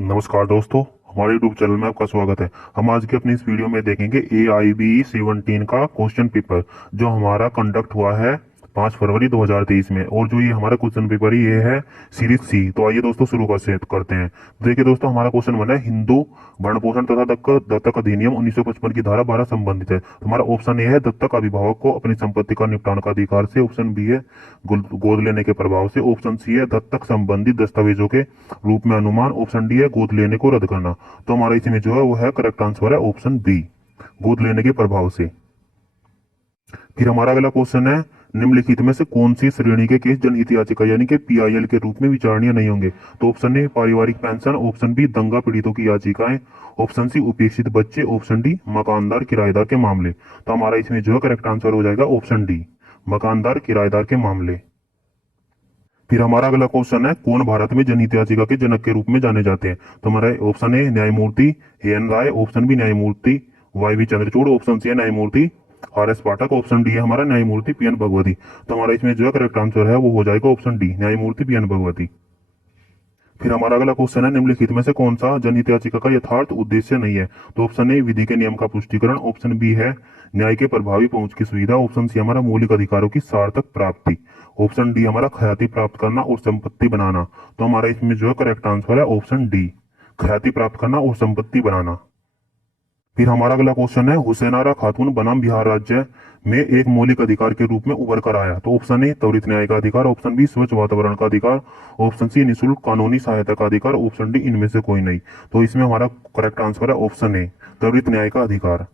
नमस्कार दोस्तों। हमारे यूट्यूब चैनल में आपका स्वागत है। हम आज के अपनी इस वीडियो में देखेंगे AIBE 17 का क्वेश्चन पेपर जो हमारा कंडक्ट हुआ है 5 फरवरी 2023 में। और जो ये हमारा क्वेश्चन पेपर है ये है सीरीज सी। तो आइए दोस्तों शुरू करते हैं। तो देखिए दोस्तों, हमारा क्वेश्चन बना है हिंदू भरण पोषण तथा दत्तक अधिनियम 1955 की धारा 12 संबंधित है। तो हमारा ऑप्शन ए है दत्तक अभिभावक को अपनी संपत्ति का निपटान का अधिकार से। ऑप्शन बी है गोद लेने के प्रभाव से। ऑप्शन सी है दत्तक संबंधी दस्तावेजों के रूप में अनुमान। ऑप्शन डी है गोद लेने को रद्द करना। तो हमारा इसमें जो है वो है करेक्ट आंसर है ऑप्शन बी, गोद लेने के प्रभाव से। फिर हमारा अगला क्वेश्चन है निम्नलिखित में से कौन सी श्रेणी के केस जनहित याचिका यानी कि PIL के रूप में विचारणीय नहीं होंगे। तो ऑप्शन ए पारिवारिक पेंशन। ऑप्शन बी दंगा पीड़ितों की याचिकाएं। ऑप्शन सी उपेक्षित बच्चे। ऑप्शन डी मकानदार किराएदार के मामले। तो हमारा इसमें जो है करेक्ट आंसर हो जाएगा ऑप्शन डी, मकानदार किराएदार के मामले। फिर हमारा अगला क्वेश्चन है कौन भारत में जनहित याचिका के जनक के रूप में जाने जाते हैं। तो हमारा ऑप्शन ए न्यायमूर्ति AN राय। ऑप्शन बी न्यायमूर्ति YV चंद्रचूड़। ऑप्शन सी है न्यायमूर्ति RS पाठक। ऑप्शन डी है हमारा न्यायमूर्ति PN भगवती। तो हमारा इसमें जो है करेक्ट आंसर है वो हो जाएगा ऑप्शन डी, न्यायमूर्ति PN भगवती। फिर हमारा अगला क्वेश्चन है निम्नलिखित में से कौन सा जनहित याचिका का यथार्थ उद्देश्य नहीं है। तो ऑप्शन ए विधि के नियम का पुष्टिकरण। ऑप्शन बी है न्याय के प्रभावी पहुंच की सुविधा। ऑप्शन सी हमारा मौलिक अधिकारों की सार्थक प्राप्ति। ऑप्शन डी हमारा ख्याति प्राप्त करना और संपत्ति बनाना। तो हमारा इसमें जो है करेक्ट आंसर है ऑप्शन डी, ख्याति प्राप्त करना और संपत्ति बनाना। फिर हमारा अगला क्वेश्चन है हुसैनारा खातून बनाम बिहार राज्य में एक मौलिक अधिकार के रूप में उभर कर आया। तो ऑप्शन ए त्वरित न्याय का अधिकार। ऑप्शन बी स्वच्छ वातावरण का अधिकार। ऑप्शन सी निःशुल्क कानूनी सहायता का अधिकार। ऑप्शन डी इनमें से कोई नहीं। तो इसमें हमारा करेक्ट आंसर है ऑप्शन ए, त्वरित न्याय का अधिकार।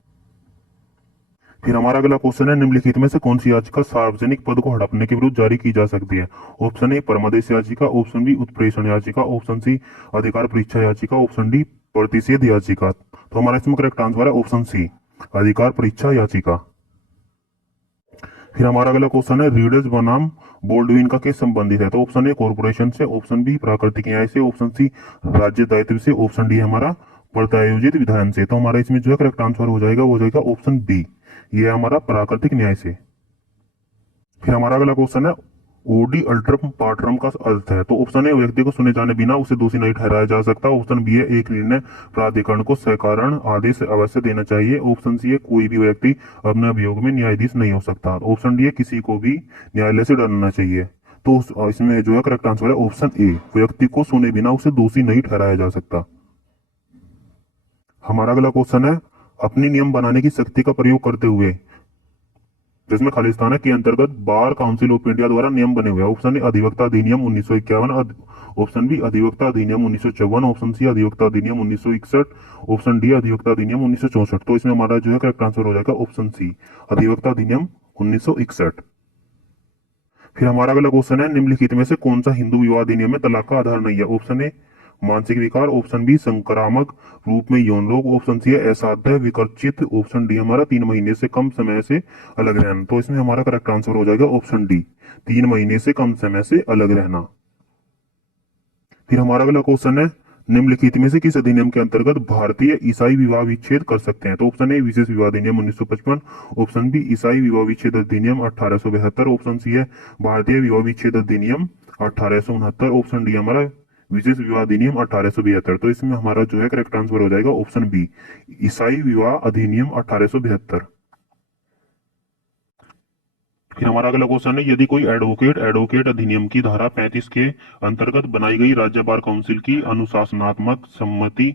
फिर हमारा अगला क्वेश्चन है निम्नलिखित में से कौन सी याचिका सार्वजनिक पद को हड़पने के विरुद्ध जारी की जा सकती है। ऑप्शन ए परमादेश याचिका। ऑप्शन बी उत्प्रेषण याचिका। ऑप्शन सी अधिकार परीक्षा याचिका। ऑप्शन डी प्रतिषेध याचिका। तो हमारा इसमें करेक्ट आंसर है ऑप्शन सी, अधिकार परीक्षा याचिका। फिर हमारा अगला क्वेश्चन है रीडर्स बनाम बोल्डविन का केस संबंधित है। तो ऑप्शन ए कॉर्पोरेशन से। ऑप्शन बी प्राकृतिक न्याय से। ऑप्शन सी राज्य दायित्व से। ऑप्शन डी हमारा प्रत्यायोजित विधान से। तो हमारा इसमें जो है करेक्ट आंसर हो जाएगा ऑप्शन बी, ये हमारा प्राकृतिक न्याय से। फिर हमारा अगला क्वेश्चन है ओडी अल्ट्रम पार्ट्रम का अर्थ है। तो ऑप्शन ए व्यक्ति को सुने जाने बिना उसे दोषी नहीं ठहराया जा सकता। ऑप्शन बी है एक निर्णय प्राधिकरण को सकारण आदेश अवश्य देना चाहिए। ऑप्शन सी है कोई भी व्यक्ति अपने अभियोग में न्यायाधीश नहीं हो सकता। ऑप्शन डी है किसी को भी न्यायालय से डरना चाहिए। तो इसमें जो है करेक्ट आंसर है ऑप्शन ए, व्यक्ति को सुने बिना उसे दोषी नहीं ठहराया जा सकता। हमारा अगला क्वेश्चन है अपनी नियम बनाने की शक्ति का प्रयोग करते हुए जिसमें खालिस्तान है के अंतर्गत बार काउंसिल ऑफ इंडिया द्वारा नियम बने हुए हैं। ऑप्शन ए अधिवक्ता अधिनियम 1951। ऑप्शन बी अधिवक्ता अधिनियम 1954। ऑप्शन सी अधिवक्ता अधिनियम 1961। ऑप्शन डी अधिवक्ता अधिनियम 1964। तो इसमें हमारा जो है करेक्ट आंसर हो जाएगा ऑप्शन सी, अधिवक्ता अधिनियम 1961। फिर हमारा अगला क्वेश्चन है निम्नलिखित में से कौन सा हिंदू विवाह अधिनियम में तलाक का आधार नहीं है। ऑप्शन ए मानसिक विकार। ऑप्शन बी संक्रामक रूप में यौन रोग। ऑप्शन सी है असाध्य विकर्चित। ऑप्शन डी हमारा 3 महीने से कम समय से अलग रहना। तो इसमें हमारा करेक्ट आंसर हो जाएगा ऑप्शन डी, 3 महीने से कम समय से अलग रहना। फिर हमारा अगला क्वेश्चन है निम्नलिखित में से किस अधिनियम के अंतर्गत भारतीय ईसाई विवाह विच्छेद कर सकते हैं। तो ऑप्शन ए विशेष विवाह अधिनियम 1955। ऑप्शन बी ईसाई विवाह विच्छेद अधिनियम 1872। ऑप्शन सी है भारतीय विवाह विच्छेद अधिनियम 1869। ऑप्शन डी हमारा विशेष विवाह अधिनियम 1872। तो इसमें हमारा जो है करेक्ट आंसर हो जाएगा ऑप्शन बी, ईसाई विवाह अधिनियम 1872। फिर हमारा अगला क्वेश्चन है यदि कोई एडवोकेट एडवोकेट अधिनियम की धारा 35 के अंतर्गत बनाई गई राज्य बार काउंसिल की अनुशासनात्मक सम्मति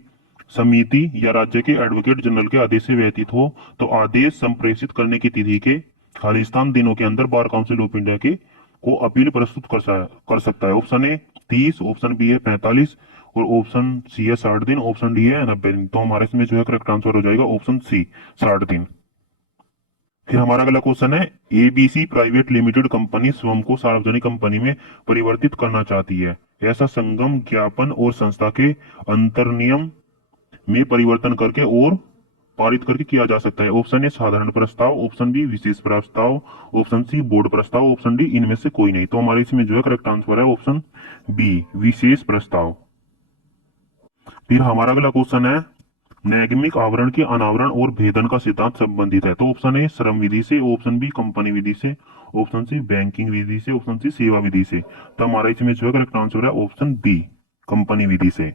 समिति या राज्य के एडवोकेट जनरल के आदेश से व्यतीत हो तो आदेश संप्रेषित करने की तिथि के खालिस्तान दिनों के अंदर बार काउंसिल ऑफ इंडिया के को अपील प्रस्तुत कर सकता है। ऑप्शन ए 30। ऑप्शन बी है 45। और ऑप्शन सी है 60 दिन। ऑप्शन डी है 90 दिन। तो हमारे इसमें जो है करेक्ट आंसर हो जाएगा ऑप्शन सी, 60 दिन। फिर हमारा अगला क्वेश्चन है ABC प्राइवेट लिमिटेड कंपनी स्वयं को सार्वजनिक कंपनी में परिवर्तित करना चाहती है। ऐसा संगम ज्ञापन और संस्था के अंतर्नियम में परिवर्तन करके और पारित करके किया जा सकता है। ऑप्शन ए साधारण प्रस्ताव। ऑप्शन बी विशेष प्रस्ताव। ऑप्शन सी बोर्ड प्रस्ताव। ऑप्शन डी इनमें से कोई नहीं। तो हमारे इसमें जो है करेक्ट आंसर है ऑप्शन बी, विशेष प्रस्ताव। फिर हमारा अगला क्वेश्चन है नैगमिक आवरण के अनावरण और भेदन का सिद्धांत संबंधित है। तो ऑप्शन ए श्रम विधि से। ऑप्शन बी कंपनी विधि से। ऑप्शन सी बैंकिंग विधि से। ऑप्शन सी सेवा विधि से। तो हमारा इसमें जो है करेक्ट आंसर है ऑप्शन बी, कंपनी विधि से।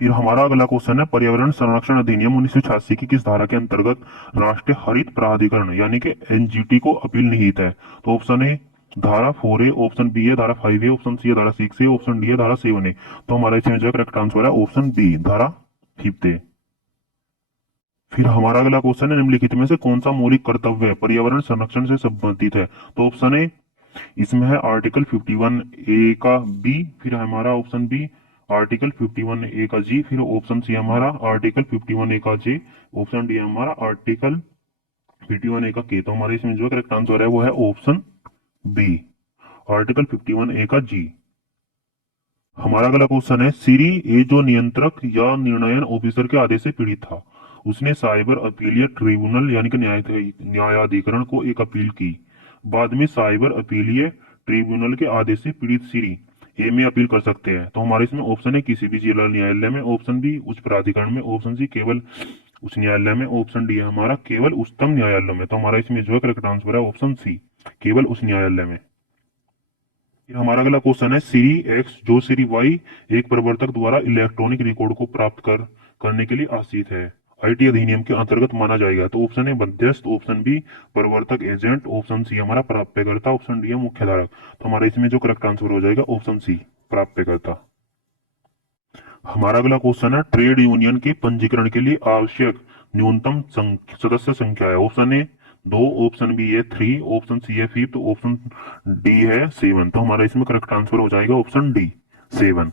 फिर हमारा अगला क्वेश्चन है पर्यावरण संरक्षण अधिनियम 1986 की किस धारा के अंतर्गत राष्ट्रीय हरित प्राधिकरण यानी कि एनजीटी को अपील निहित है? तो ऑप्शन ए धारा 4 ए, ऑप्शन बी है धारा 5 ए, ऑप्शन सी है धारा 6 ए, ऑप्शन डी है धारा 7 ए। तो हमारा इसमें जो करेक्ट आंसर है ऑप्शन बी धारा 5 ए। फिर हमारा अगला क्वेश्चन है निम्नलिखित में से कौन सा मौलिक कर्तव्य पर्यावरण संरक्षण से संबंधित है? तो ऑप्शन ए इसमें है आर्टिकल 51 ए का बी, फिर हमारा ऑप्शन बी आर्टिकल 51 ए का जी, फिर ऑप्शन सी हमारा आर्टिकल 51 ए का जे, ऑप्शन डी हमारा आर्टिकल 51 ए का के। तो हमारे इसमें जो करेक्ट आंसर है वो है ऑप्शन बी आर्टिकल 51 ए का जी। हमारा अगला क्वेश्चन है सीरी ए जो नियंत्रक या निर्णयन ऑफिसर के आदेश से पीड़ित था, उसने साइबर अपीलियट ट्रिब्यूनल यानी कि न्यायाधिकरण को एक अपील की। बाद में साइबर अपीलीय ट्रिब्यूनल के आदेश से पीड़ित सीरी ए में अपील कर सकते हैं। तो हमारे इसमें ऑप्शन है किसी भी जिला न्यायालय में, ऑप्शन बी उच्च प्राधिकरण में, ऑप्शन सी केवल उच्च न्यायालय में, ऑप्शन डी हमारा केवल उच्चतम न्यायालय में। तो हमारा इसमें जो है करेक्ट आंसर है ऑप्शन सी केवल उच्च न्यायालय में। फिर हमारा अगला क्वेश्चन है सीरी एक्स जो सीरी वाई एक प्रवर्तक द्वारा इलेक्ट्रॉनिक रिकॉर्ड को प्राप्त करने के लिए आश्रित है आईटी अधिनियम के अंतर्गत माना जाएगा। तो ऑप्शन है मध्यस्थ, ऑप्शन बी प्रवर्तक एजेंट, ऑप्शन सी हमारा प्राप्यकर्ता, ऑप्शन डी है मुख्यधारक। तो हमारा इसमें जो करेक्ट आंसर हो जाएगा ऑप्शन सी प्राप्यकर्ता। हमारा अगला क्वेश्चन है ट्रेड यूनियन के पंजीकरण के लिए आवश्यक न्यूनतम सदस्य संख्या है। ऑप्शन ए 2, ऑप्शन बी है 3, ऑप्शन सी है 5, तो ऑप्शन डी है 7। तो हमारा इसमें करेक्ट आंसर हो जाएगा ऑप्शन डी 7।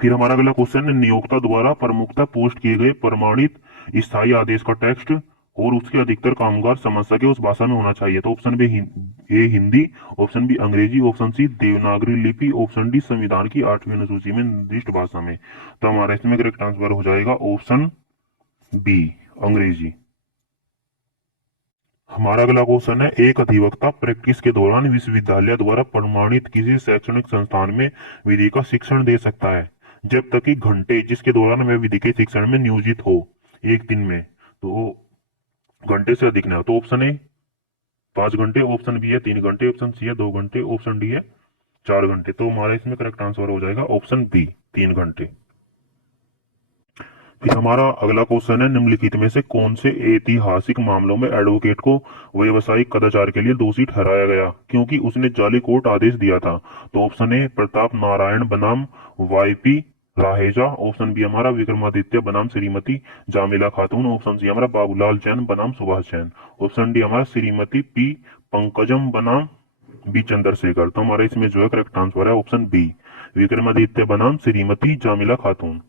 फिर हमारा अगला क्वेश्चन है नियोक्ता द्वारा प्रमुखता पोस्ट किए गए प्रमाणित स्थायी आदेश का टेक्स्ट और उसके अधिकतर कामगार समझ सके उस भाषा में होना चाहिए। तो ऑप्शन बी ए हिंदी, ऑप्शन बी अंग्रेजी, ऑप्शन सी देवनागरी लिपि, ऑप्शन डी संविधान की 8वीं अनुसूची में निर्दिष्ट भाषा में। तो हमारा इसमें करेक्ट आंसर हो जाएगा ऑप्शन बी अंग्रेजी। हमारा अगला क्वेश्चन है एक अधिवक्ता प्रैक्टिस के दौरान विश्वविद्यालय द्वारा प्रमाणित किसी शैक्षणिक संस्थान में विधि का शिक्षण दे सकता है जब तक कि घंटे जिसके दौरान वह विधि के शिक्षण में नियोजित हो एक दिन में तो घंटे से अधिक न हो। तो ऑप्शन ए 5 घंटे, ऑप्शन बी है 3 घंटे, ऑप्शन सी है 2 घंटे, ऑप्शन डी है 4 घंटे। तो हमारा इसमें करेक्ट आंसर हो जाएगा ऑप्शन बी 3 घंटे। फिर हमारा अगला क्वेश्चन है निम्नलिखित में से कौन से ऐतिहासिक मामलों में एडवोकेट को व्यावसायिक कदाचार के लिए दोषी ठहराया गया क्योंकि उसने जाली कोर्ट आदेश दिया था? तो ऑप्शन ए प्रताप नारायण बनाम वाईपी राहेजा, ऑप्शन बी हमारा विक्रमादित्य बनाम श्रीमती जामिला खातून, ऑप्शन सी हमारा बाबूलाल जैन बनाम सुभाष जैन, ऑप्शन डी हमारा श्रीमती पी पंकजम बनाम बी चंद्रशेखर। तो हमारा इसमें जो है करेक्ट आंसर है ऑप्शन बी विक्रमादित्य बनाम श्रीमती जामिला खातून।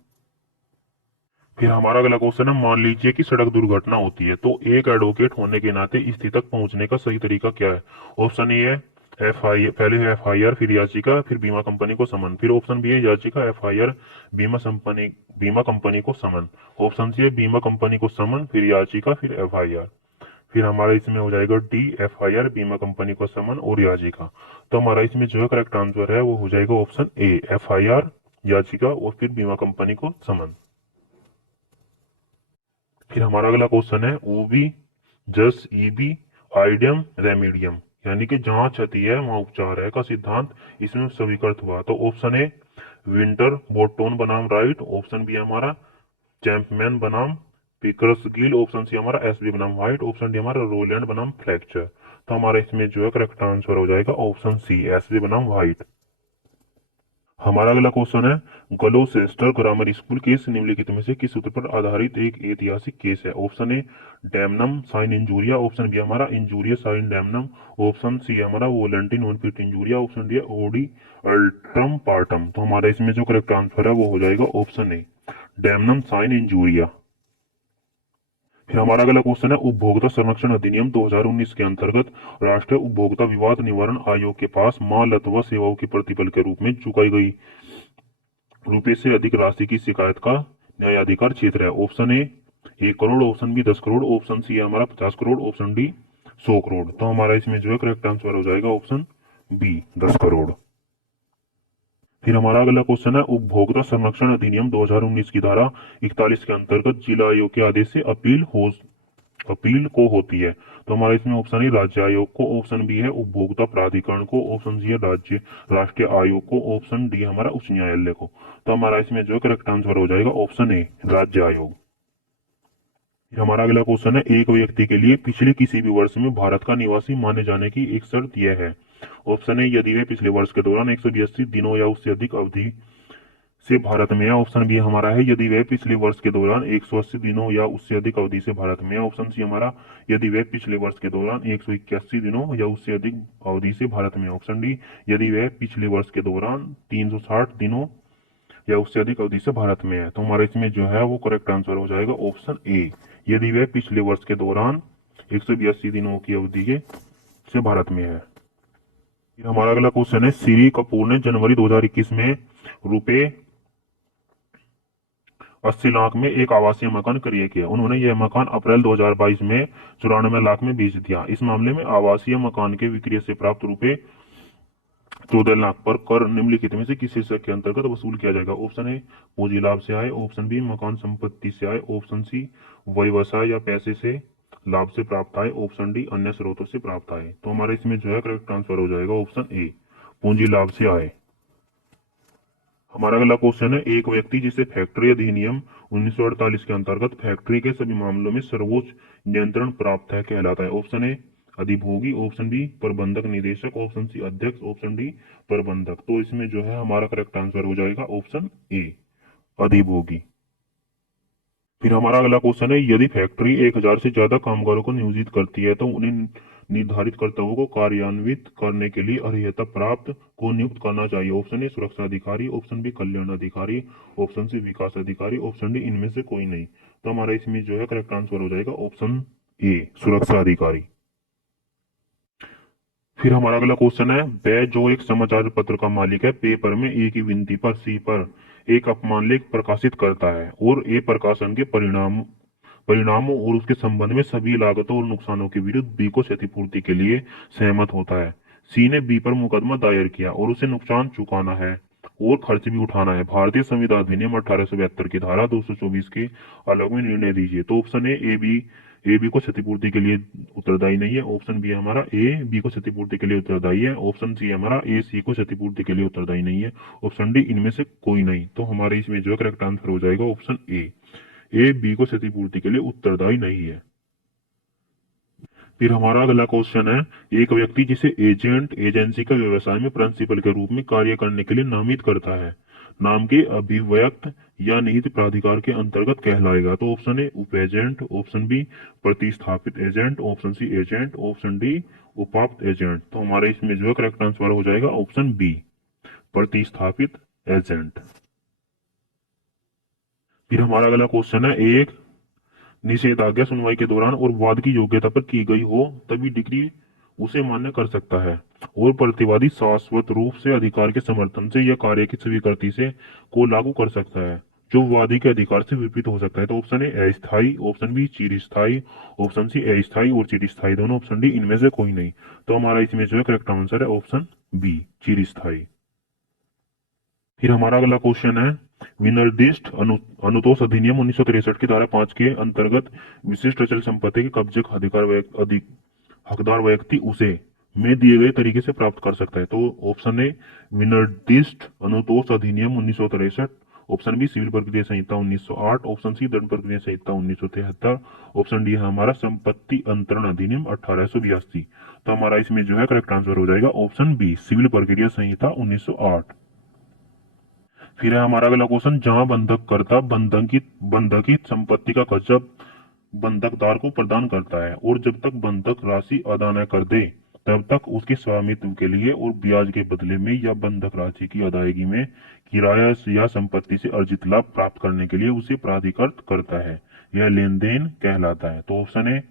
फिर हमारा अगला क्वेश्चन है मान लीजिए कि सड़क दुर्घटना होती है तो एक एडवोकेट होने के नाते स्थिति तक पहुंचने का सही तरीका क्या है? ऑप्शन ए है पहले है एफआईआर, फिर याचिका, फिर बीमा कंपनी को समन, फिर ऑप्शन बी है याचिका, एफआईआर, बीमा कंपनी को समन, ऑप्शन सी है बीमा कंपनी को समन, फिर याचिका, फिर एफआईआर। फिर हमारा इसमें हो जाएगा डी एफआईआर, बीमा कंपनी को समन और याचिका। तो हमारा इसमें जो है करेक्ट आंसर है वो हो जाएगा ऑप्शन ए एफआईआर, याचिका और फिर बीमा कंपनी को समन। फिर हमारा अगला क्वेश्चन है ओबी जस ईबी आइडियम रेमेडियम यानी कि जहां क्षति है वहां उपचार है का सिद्धांत इसमें स्वीकृत हुआ। तो ऑप्शन ए विंटर बोटोन बनाम राइट, ऑप्शन बी हमारा चैंपमैन बनाम पिकर्सगिल, ऑप्शन सी हमारा एसबी बनाम व्हाइट, ऑप्शन डी हमारा रोलैंड बनाम फ्लेक्चर। तो हमारा इसमें जो है करेक्ट आंसर हो जाएगा ऑप्शन सी एसबी बनाम व्हाइट। हमारा अगला क्वेश्चन है ग्लोसेस्टर ग्रामर स्कूल केस निम्नलिखित में से किस सूत्र पर आधारित एक ऐतिहासिक केस है? Option A damnum sine injuria, option B हमारा injuria sine damnum, option C हमारा volenti non fit injuria, option D audi alteram partem. तो हमारा इसमें जो करेक्ट आंसर है वो हो जाएगा option A damnum sine injuria. फिर हमारा अगला क्वेश्चन है उपभोक्ता संरक्षण अधिनियम 2019 के अंतर्गत राष्ट्रीय उपभोक्ता विवाद निवारण आयोग के पास माल अथवा सेवाओं के प्रतिफल के रूप में चुकाई गई रुपए से अधिक राशि की शिकायत का न्यायाधिकार क्षेत्र है। Option A 1 crore, option B 10 crore, option C हमारा 50 करोड़, ऑप्शन डी 100 करोड़। तो हमारा इसमें जो है करेक्ट आंसर हो जाएगा ऑप्शन बी 10 करोड़। फिर हमारा अगला क्वेश्चन है उपभोक्ता संरक्षण अधिनियम 2019 की धारा 41 के अंतर्गत जिला आयोग के आदेश से अपील अपील को होती है। तो हमारा इसमें ऑप्शन ए राज्य आयोग को, ऑप्शन बी है उपभोक्ता प्राधिकरण को, ऑप्शन सी है राज्य राष्ट्रीय आयोग को, ऑप्शन डी हमारा उच्च न्यायालय को। तो हमारा इसमें जो करेक्ट आंसर हो जाएगा ऑप्शन ए राज्य आयोग। हमारा अगला क्वेश्चन है, एक व्यक्ति के लिए पिछले किसी भी वर्ष में भारत का निवासी माने जाने की एक शर्त यह है। ऑप्शन ए यदि वे पिछले वर्ष के दौरान 182 दिनों या उससे अधिक अवधि से भारत में है। ऑप्शन बी हमारा है यदि वह पिछले वर्ष के दौरान 180 दिनों या उससे अधिक अवधि से भारत में है। ऑप्शन सी हमारा यदि वह पिछले वर्ष के दौरान 181 दिनों या उससे अधिक अवधि से भारत में है। ऑप्शन डी यदि वह पिछले वर्ष के दौरान 360 दिनों या उससे अधिक अवधि से भारत में है। तो हमारे इसमें जो है वो करेक्ट आंसर हो जाएगा ऑप्शन ए यदि वह पिछले वर्ष के दौरान 182 दिनों की अवधि के से भारत में है। फिर हमारा अगला क्वेश्चन है, श्री कपूर ने जनवरी 2021 में रुपए 80 लाख में एक आवासीय मकान क्रय किया। उन्होंने यह मकान अप्रैल 2022 में 94 लाख में बेच दिया। इस मामले में आवासीय मकान के विक्रय से प्राप्त रुपए 14 लाख पर कर निम्नलिखित में से किस शीर्षक के अंतर्गत वसूल किया जाएगा। ऑप्शन ए पूंजी लाभ से आए, ऑप्शन बी मकान संपत्ति से आए, ऑप्शन सी व्यवसाय या पैसे से लाभ से प्राप्त आए, ऑप्शन डी अन्य स्रोतों से प्राप्त आए। तो हमारे इसमें जो है करेक्ट आंसर हो जाएगा ऑप्शन ए पूंजी लाभ से आए। हमारा अगला क्वेश्चन है, एक व्यक्ति जिसे फैक्ट्री अधिनियम 1948 के अंतर्गत फैक्ट्री के सभी मामलों में सर्वोच्च नियंत्रण प्राप्त है कहलाता है। ऑप्शन ए अधिभोगी, ऑप्शन बी प्रबंधक निदेशक, ऑप्शन सी अध्यक्ष, ऑप्शन डी प्रबंधक। तो इसमें जो है हमारा करेक्ट आंसर हो जाएगा ऑप्शन ए अधिभोगी। फिर हमारा अगला क्वेश्चन है, यदि फैक्ट्री 1000 से ज्यादा कामगारों को नियोजित करती है तो उन्हें निर्धारित कर्तव्यों को कार्यान्वित करने के लिए अर्हता प्राप्त को नियुक्त करना चाहिए। ऑप्शन ए सुरक्षा अधिकारी, ऑप्शन बी कल्याण अधिकारी, ऑप्शन सी विकास अधिकारी, ऑप्शन डी इनमें से कोई नहीं। तो हमारा इसमें जो है करेक्ट आंसर हो जाएगा ऑप्शन ए सुरक्षा अधिकारी। फिर हमारा अगला क्वेश्चन है, वह जो एक समाचार पत्र का मालिक है पेपर में ए की विनती पर सी पर एक अपमान लेख प्रकाशित करता है और ए प्रकाशन के परिणामों और उसके संबंध में सभी लागतों और नुकसानों के विरुद्ध बी को क्षतिपूर्ति के लिए सहमत होता है। सी ने बी पर मुकदमा दायर किया और उसे नुकसान चुकाना है और खर्च भी उठाना है। भारतीय संविधान अधिनियम 1872 की धारा 224 के अलग में निर्णय दीजिए। तो ऑप्शन ए बी को क्षतिपूर्ति के लिए उत्तरदायी नहीं है, ऑप्शन बी हमारा ए बी को क्षतिपूर्ति के लिए उत्तरदायी है, ऑप्शन सी हमारा ए सी को क्षतिपूर्ति के लिए उत्तरदायी नहीं है, ऑप्शन डी इनमें से कोई नहीं। तो हमारे इसमें जो करेक्ट आंसर हो जाएगा ऑप्शन ए बी को क्षतिपूर्ति के लिए उत्तरदायी नहीं है। फिर हमारा अगला क्वेश्चन है, एक व्यक्ति जिसे एजेंट एजेंसी का व्यवसाय में प्रिंसिपल के रूप में कार्य करने के लिए नामित करता है, नाम के अभिव्यक्त या निहित प्राधिकार के अंतर्गत कहलाएगा। तो ऑप्शन ए उप एजेंट, ऑप्शन बी प्रतिस्थापित agent, option C agent, option D उपाप्त एजेंट। तो हमारे इसमें जो है करेक्ट आंसर हो जाएगा ऑप्शन बी प्रतिस्थापित एजेंट। फिर हमारा अगला क्वेश्चन है, एक निषेधाज्ञा सुनवाई के दौरान और वाद की योग्यता पर की गई हो तभी डिग्री उसे मान्य कर सकता है और प्रतिवादी शाश्वत रूप से अधिकार के समर्थन से या कार्य की स्वीकृति से को लागू कर सकता है जो वादी के अधिकार से विपरीत हो सकता है। तो ऑप्शन ए अस्थायी, ऑप्शन बी चिरस्थायी, ऑप्शन सी अस्थायी और चिरस्थायी दोनों, ऑप्शन डी इनमें से कोई नहीं। तो हमारा इसमें जो है करेक्ट आंसर है ऑप्शन बी चिरस्थायी। फिर हमारा अगला क्वेश्चन है, विनिर्दिष्ट अनुतोष अधिनियम 1963 की धारा 5 के अंतर्गत विशिष्ट अचल संपत्ति के कब्जे का हकदार व्यक्ति उसे में दिए गए तरीके से प्राप्त कर सकता है। तो ऑप्शन ए विनिर्दिष्ट अनुतोष अधिनियम 1963, ऑप्शन बी सिविल प्रक्रिया संहिता 1908, ऑप्शन सी दंड प्रक्रिया संहिता 1973, ऑप्शन डी है हमारा संपत्ति अंतरण अधिनियम 1882। तो हमारा इसमें जो है करेक्ट आंसर हो जाएगा ऑप्शन बी सिविल प्रक्रिया संहिता 1908। फिर है हमारा अगला क्वेश्चन, जहां बंधक करता बंधकित संपत्ति का कब्जा बंधकदार को प्रदान करता है और जब तक बंधक राशि अदा न कर दे तब तक उसके स्वामित्व के लिए और ब्याज के बदले में या बंधक राशि की अदायगी में किराया या संपत्ति से अर्जित लाभ प्राप्त करने के लिए उसे प्राधिकृत करता है, यह लेन देन कहलाता है। तो ऑप्शन ए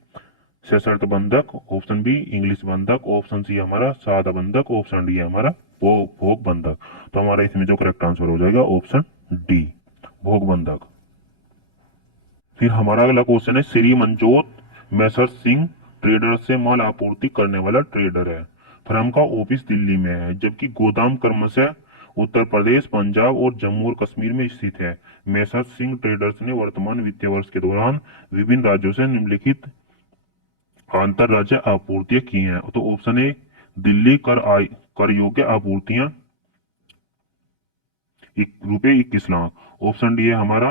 सशर्त बंधक, ऑप्शन बी इंग्लिश बंधक, ऑप्शन सी हमारा सादा बंधक, ऑप्शन डी हमारा भोग बंधक। तो हमारा इसमें जो करेक्ट आंसर हो जाएगा ऑप्शन डी भोग बंधक। फिर हमारा अगला क्वेश्चन है, श्री मनजोत मैसर सिंह ट्रेडर से माल आपूर्ति करने वाला ट्रेडर है। फर्म का ऑफिस दिल्ली में है जबकि गोदाम क्रमशः उत्तर प्रदेश, पंजाब और जम्मू और कश्मीर में स्थित है। मैसर सिंह ट्रेडर्स ने वर्तमान वित्तीय वर्ष के दौरान विभिन्न राज्यों से निम्नलिखित अंतर राज्य आपूर्तियां की हैं? तो ऑप्शन ए दिल्ली कर योग्य आपूर्तियां रुपए 21 लाख। ऑप्शन डी है हमारा,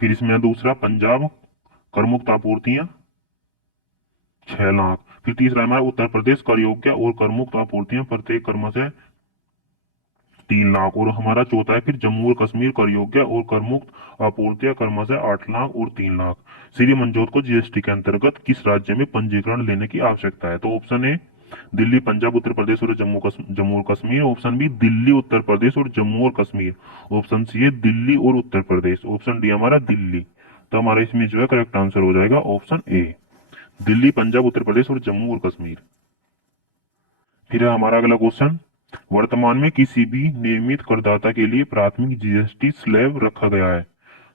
फिर इसमें दूसरा पंजाब कर मुक्त आपूर्तियां 6 लाख। फिर तीसरा है हमारा उत्तर प्रदेश कर योग्य और कर मुक्त आपूर्तियां प्रत्येक क्रमशः 3 लाख। और हमारा चौथा है फिर जम्मू और कश्मीर कर योग्य और कर मुक्त आपूर्तियां क्रमशः 8 लाख और 3 लाख। श्री मनजोत को जीएसटी के अंतर्गत किस राज्य में पंजीकरण लेने की आवश्यकता है? तो ऑप्शन ए दिल्ली, पंजाब, उत्तर प्रदेश और जम्मू और कश्मीर। ऑप्शन बी दिल्ली, उत्तर प्रदेश और जम्मू और कश्मीर। ऑप्शन सी है दिल्ली और उत्तर प्रदेश। ऑप्शन डी हमारा दिल्ली। तो हमारा इसमें जो है करेक्ट आंसर हो जाएगा ऑप्शन ए, दिल्ली, पंजाब, उत्तर प्रदेश और जम्मू और कश्मीर। फिर है हमारा अगला क्वेश्चन, वर्तमान में किसी भी नियमित करदाता के लिए प्राथमिक जीएसटी स्लैब रखा गया है?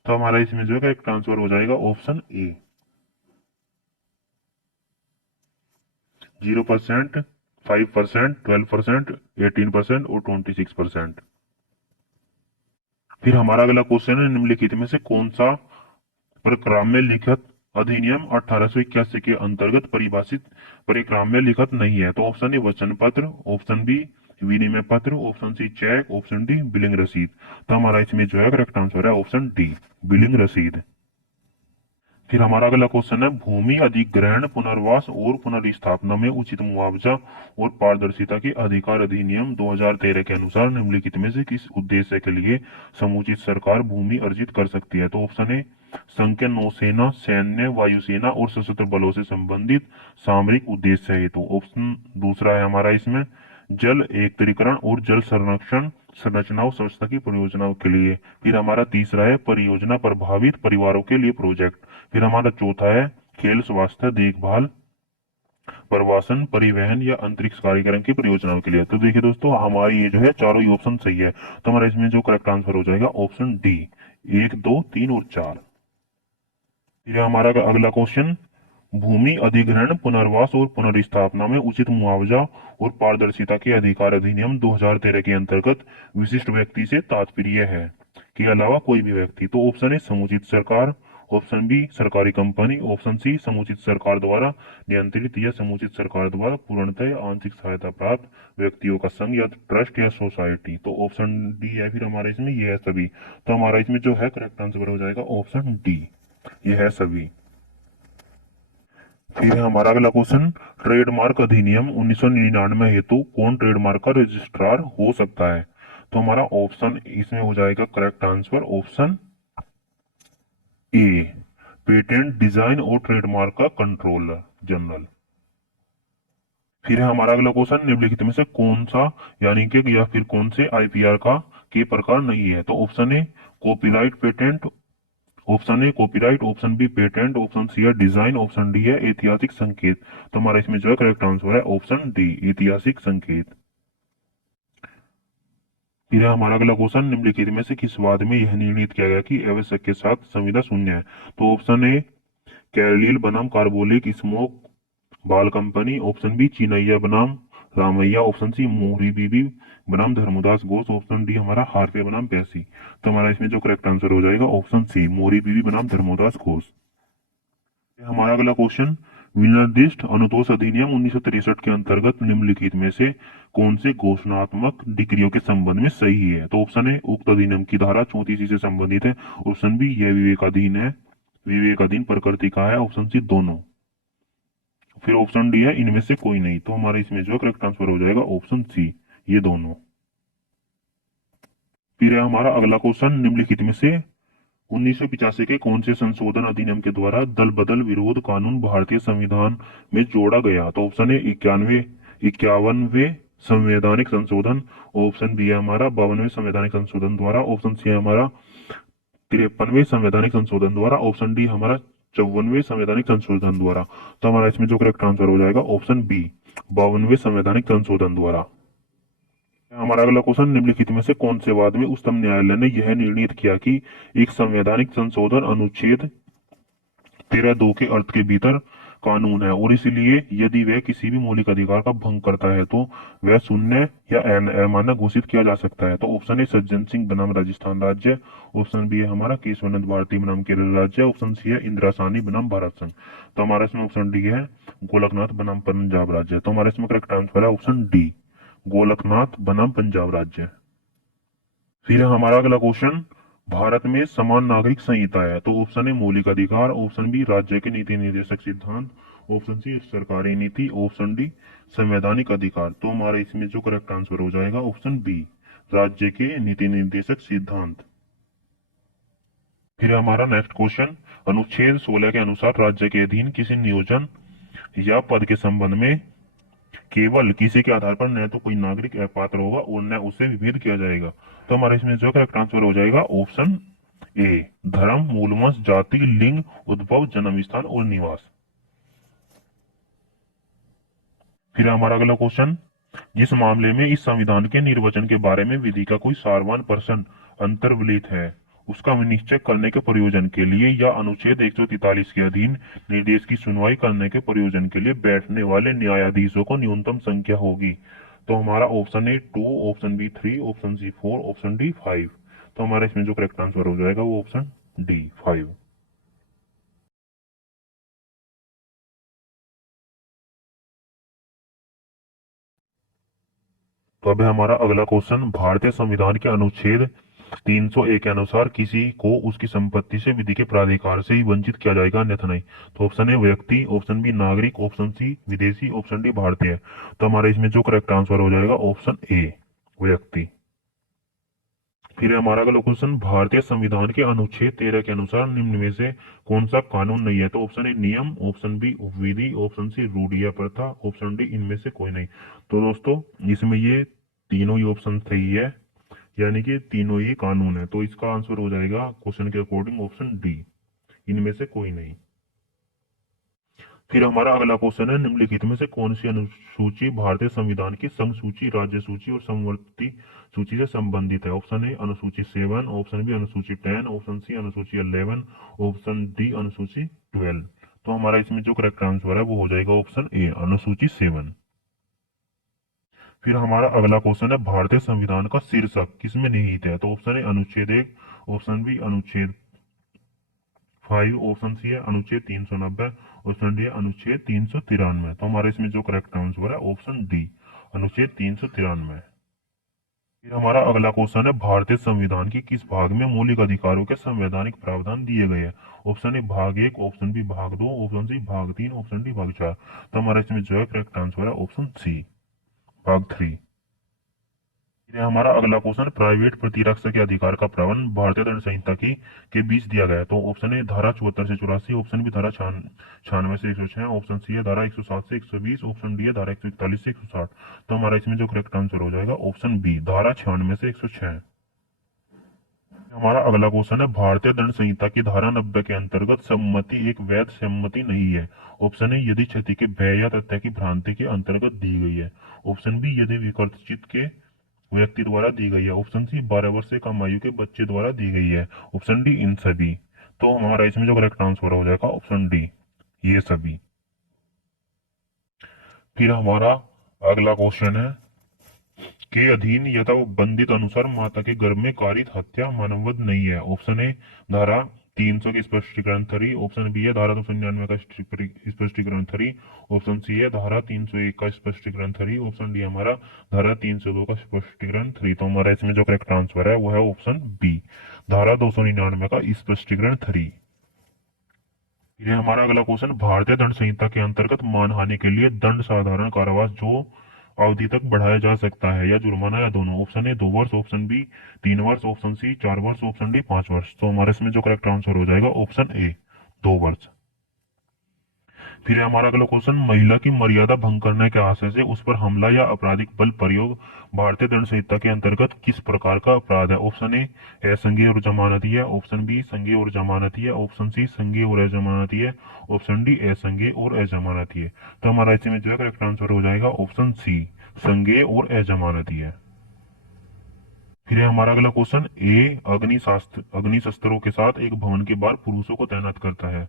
तो हमारा इसमें जो है एक आंसर हो जाएगा ऑप्शन ए, 0%, 5%, 12%, 18% और 26%। फिर हमारा अगला क्वेश्चन है, निम्नलिखित में से कौन सा परिक्राम्य लिखित अधिनियम 1881 के अंतर्गत परिभाषित परिक्राम्य लिखित नहीं है? तो ऑप्शन ए वचन पत्र, ऑप्शन बी विनिमय पत्र, option C cheque, option D billing रसीद। तो हमारा इसमें जो है करेक्ट आंसर है ऑप्शन डी, बिलिंग रसीद। फिर हमारा अगला क्वेश्चन है, भूमि अधिग्रहण, पुनर्वास और पुनर्स्थापना में उचित मुआवजा और पारदर्शिता के अधिकार अधिनियम 2013 के अनुसार निम्नलिखित में से किस उद्देश्य के लिए समुचित सरकार भूमि अर्जित कर सकती है? तो ऑप्शन ए संघ के नौसेना, सैन्य, वायुसेना और सशस्त्र बलों से संबंधित सामरिक उद्देश्य हेतु। ऑप्शन दूसरा है हमारा इसमें जल एकत्रीकरण और जल संरक्षण संरचनाओं संस्था की परियोजनाओं के लिए। फिर हमारा तीसरा है परियोजना प्रभावित परिवारों के लिए प्रोजेक्ट। फिर हमारा चौथा है खेल, स्वास्थ्य, देखभाल, प्रवासन, परिवहन या अंतरिक्ष कार्यक्रम की परियोजनाओं के लिए। तो देखिए दोस्तों, हमारी ये जो है चारों ही ऑप्शन सही है। तो हमारा इसमें जो करेक्ट आंसर हो जाएगा ऑप्शन डी, 1, 2, 3 और 4। फिर हमारा अगला क्वेश्चन, भूमि अधिग्रहण, पुनर्वास और पुनर्स्थापना में उचित मुआवजा और पारदर्शिता के अधिकार अधिनियम 2013 के अंतर्गत विशिष्ट व्यक्ति से तात्पर्य है के अलावा कोई भी व्यक्ति। तो ऑप्शन ए समुचित सरकार, ऑप्शन बी सरकारी कंपनी, ऑप्शन सी समुचित सरकार द्वारा नियंत्रित या समुचित सरकार द्वारा पूर्णतः या आंशिक सहायता प्राप्त व्यक्तियों का संघ या ट्रस्ट या सोसाइटी। तो ऑप्शन डी है फिर हमारे इसमें ये है सभी। तो हमारा इसमें जो है करेक्ट आंसर हो जाएगा ऑप्शन डी, ये है सभी। फिर हमारा अगला क्वेश्चन, ट्रेडमार्क अधिनियम 1999 हेतु कौन ट्रेडमार्क का रजिस्ट्रार हो सकता है? तो हमारा ऑप्शन इसमें हो जाएगा correct answer option A, patent, design और ट्रेडमार्क का कंट्रोलर जनरल। फिर है हमारा अगला क्वेश्चन, निम्नलिखित में से कौन सा यानी कि या फिर कौन से आईपीआर का के प्रकार नहीं है? तो option A copyright patent, option A copyright, option B patent, option C है डिजाइन, ऑप्शन डी है ऐतिहासिक संकेत। तो हमारा इसमें जो है करेक्ट आंसर है ऑप्शन डी, ऐतिहासिक संकेत। फिर है हमारा अगला क्वेश्चन, निम्नलिखित में से किस वाद में यह निर्णित किया गया कि आवश्यक के साथ संविदा शून्य है? तो ऑप्शन ए कैरलील बनाम कार्बोलिक स्मोक बाल कंपनी, ऑप्शन बी चिनैया बनाम रामैया, ऑप्शन सी मोहरी बीबी बनाम धर्मदास घोष, ऑप्शन डी हमारा हारपे बनाम प्यासी। तो हमारा इसमें जो करेक्ट आंसर हो जाएगा ऑप्शन सी मोहरी बीबी बनाम धर्मदास घोष। हमारा अगला क्वेश्चन, विनिर्दिष्ट अनुतोष अधिनियम 1963 के अंतर्गत निम्नलिखित में से कौन से घोषणात्मक डिक्रियों के संबंध में सही है? तो ऑप्शन है उक्त अधिनियम की धारा 34 से संबंधित है, ऑप्शन बी यह विवेकाधीन है, विवेकाधीन प्रकृति का है, ऑप्शन सी दोनों, फिर ऑप्शन डी है इनमें से कोई नहीं। तो हमारा इसमें जो करेक्ट आंसर हो जाएगा ऑप्शन सी, ये दोनों। फिर है हमारा अगला क्वेश्चन, निम्नलिखित में से 1985 के कौन से संशोधन अधिनियम के द्वारा दल बदल विरोध कानून भारतीय संविधान में जोड़ा गया? तो ऑप्शन है 51वें संवैधानिक संशोधन, ऑप्शन बी है हमारा 52वें संवैधानिक संशोधन द्वारा, ऑप्शन सी है हमारा 53वें संवैधानिक संशोधन द्वारा, ऑप्शन डी हमारा 54वें संवैधानिक संशोधन द्वारा। तो हमारा इसमें जो करेक्ट आंसर हो जाएगा ऑप्शन बी, 52वें संवैधानिक संशोधन द्वारा। हमारा अगला क्वेश्चन, निम्नलिखित में से कौन से वाद में उच्चतम न्यायालय ने यह निर्णित किया कि एक संवैधानिक संशोधन अनुच्छेद 13(2) के अर्थ के भीतर कानून है और इसलिए यदि वह किसी भी मौलिक अधिकार का भंग करता है तो वह शून्य या अमान्य घोषित किया जा सकता है। तो ऑप्शन ए सज्जन सिंह बनाम राजस्थान राज्य, ऑप्शन बी है हमारा केशवानंद भारती बनाम केरल राज्य, ऑप्शन सी है इंदिरा साहनी बनाम भारत संघ। तो हमारा इसमें ऑप्शन डी है गोलकनाथ बनाम पंजाब राज्य। तो हमारा इसमें करेक्ट आंसर है ऑप्शन डी, गोलकनाथ बनाम पंजाब राज्य। फिर है हमारा अगला क्वेश्चन, भारत में समान नागरिक संहिता है। तो ऑप्शन ए मौलिक अधिकार, ऑप्शन बी राज्य के नीति निर्देशक सिद्धांत, ऑप्शन सी सरकारी नीति, ऑप्शन डी संवैधानिक अधिकार। तो हमारा इसमें जो करेक्ट आंसर हो जाएगा ऑप्शन बी, राज्य के नीति निर्देशक सिद्धांत। फिर हमारा नेक्स्ट क्वेश्चन, अनुच्छेद 16 के अनुसार राज्य के अधीन किसी नियोजन या पद के संबंध में केवल किसी के आधार पर न तो कोई नागरिक अपात्र होगा और न उसे विभेद किया जाएगा। तो हमारे इसमें जो करेक्ट आंसर हो जाएगा ऑप्शन ए, धर्म, मूलवंश, जाति, लिंग, उद्भव, जन्म स्थान और निवास। फिर हमारा अगला क्वेश्चन, जिस मामले में इस संविधान के निर्वचन के बारे में विधि का कोई सारवान प्रश्न अंतर्वलित है उसका निश्चय करने के प्रयोजन के लिए या अनुच्छेद 143 के अधीन निर्देश की सुनवाई करने के प्रयोजन के लिए बैठने वाले न्यायाधीशों को न्यूनतम संख्या होगी। तो हमारा option A 2, option B 3, option C 4, option D 5। तो हमारा इसमें जो करेक्ट आंसर हो जाएगा वो ऑप्शन डी 5। तो अब है हमारा अगला क्वेश्चन, भारतीय संविधान के अनुच्छेद 301 के अनुसार किसी को उसकी संपत्ति से विधि के प्राधिकार से ही वंचित किया जाएगा अन्यथा नहीं। तो ऑप्शन ए व्यक्ति, ऑप्शन बी नागरिक, ऑप्शन सी विदेशी, ऑप्शन डी भारतीय। तो हमारे इसमें जो करेक्ट आंसर हो जाएगा ऑप्शन ए, व्यक्ति। फिर हमारा अगला क्वेश्चन, भारतीय संविधान के अनुच्छेद 13 के अनुसार निम्न में से कौन सा कानून नहीं है। तो ऑप्शन ए नियम, ऑप्शन बी विधि, ऑप्शन सी रूढ़ि या प्रथा, ऑप्शन डी इनमें से कोई नहीं। तो दोस्तों इसमें ये तीनों ही ऑप्शन सही है, यानी कि तीनों ही कानून है। तो इसका आंसर हो जाएगा क्वेश्चन के अकॉर्डिंग ऑप्शन डी, इनमें से कोई नहीं। फिर हमारा अगला क्वेश्चन है, निम्नलिखित में से कौन सी अनुसूची भारतीय संविधान की संघ सूची, राज्य सूची और समवर्ती सूची से संबंधित है। ऑप्शन ए अनुसूची 7, ऑप्शन बी अनुसूची 10, ऑप्शन सी अनुसूची 11, ऑप्शन डी अनुसूची 12। तो हमारा इसमें जो करेक्ट आंसर है वो हो जाएगा ऑप्शन ए, अनुसूची 7। फिर हमारा अगला क्वेश्चन है, भारतीय संविधान का शीर्षक किसमें निहित है। तो ऑप्शन ए अनुच्छेद 1, ऑप्शन बी अनुच्छेद 5, ऑप्शन सी है अनुच्छेद 390, ऑप्शन डी है अनुच्छेद 393। तो हमारे इसमें जो करेक्ट आंसर है ऑप्शन डी, अनुच्छेद 393। फिर हमारा अगला क्वेश्चन है, भारतीय संविधान के किस भाग में मौलिक अधिकारों के संवैधानिक प्रावधान दिए गए हैं। ऑप्शन ए भाग 1, ऑप्शन बी भाग 2, ऑप्शन सी भाग 3, ऑप्शन डी भाग 4। तो हमारे इसमें जो है करेक्ट आंसर है ऑप्शन सी, भाग 3। फिर हमारा अगला क्वेश्चन, प्राइवेट प्रतिरक्षा के अधिकार का प्रावधान भारतीय दंड संहिता की के बीच दिया गया है। तो ऑप्शन ए धारा 74 से 84, ऑप्शन बी धारा 96 से 106, ऑप्शन सी है धारा 107 से 120, ऑप्शन डी है धारा 141 से 160। तो हमारा इसमें जो करेक्ट आंसर हो जाएगा ऑप्शन बी, धारा 96 से 106। हमारा अगला क्वेश्चन है, भारतीय दंड संहिता की धारा 90 के अंतर्गत सम्मति एक वैध सम्मति नहीं है। ऑप्शन ए यदि क्षति के भय या तथ्य की भ्रांति के अंतर्गत दी गई है, ऑप्शन बी यदि विकर्षित के व्यक्ति द्वारा दी गई है, ऑप्शन सी 12 वर्ष से कम आयु के बच्चे द्वारा दी गई है, ऑप्शन डी इन सभी। तो हमारा इसमें जो करेक्ट आंसर हो जाएगा ऑप्शन डी, ये सभी। फिर हमारा अगला क्वेश्चन है, के अधीन यथा बंदित अनुसार माता के गर्भ में कारित हत्या मानववध नहीं है। ऑप्शन ए धारा 300 के स्पष्टीकरण 3, ऑप्शन बी है धारा 299 का स्पष्टीकरण 3, ऑप्शन सी है धारा 301 का स्पष्टीकरण 3, ऑप्शन डी हमारा धारा 302 का स्पष्टीकरण 3। तो हमारा इसमें जो करेक्ट आंसर है वो है ऑप्शन बी, धारा 299 का स्पष्टीकरण 3। ये हमारा अगला क्वेश्चन, भारतीय दंड संहिता के अंतर्गत मानहानि के लिए दंड साधारण कारावास जो अवधि तक बढ़ाया जा सकता है या जुर्माना या दोनों। ऑप्शन ए 2 वर्ष, ऑप्शन बी 3 वर्ष, ऑप्शन सी 4 वर्ष, ऑप्शन डी 5 वर्ष। तो हमारे इसमें जो करेक्ट आंसर हो जाएगा ऑप्शन ए, 2 वर्ष। फिर है हमारा अगला क्वेश्चन, महिला की मर्यादा भंग करने के आशय से उस पर हमला या आपराधिक बल प्रयोग भारतीय दंड संहिता के अंतर्गत किस प्रकार का अपराध है। ऑप्शन ए असंज्ञेय और जमानती है, ऑप्शन बी संज्ञेय और जमानती है, ऑप्शन सी संज्ञेय और अजमानती है, ऑप्शन डी असंज्ञेय और अजमानती है। तो हमारा इसमें जो है करेक्ट आंसर हो जाएगा ऑप्शन सी, संज्ञेय और अजमानती है। फिर है हमारा अगला क्वेश्चन, ए अग्नि शस्त्रों के साथ एक भवन के बाहर पुरुषों को तैनात करता है।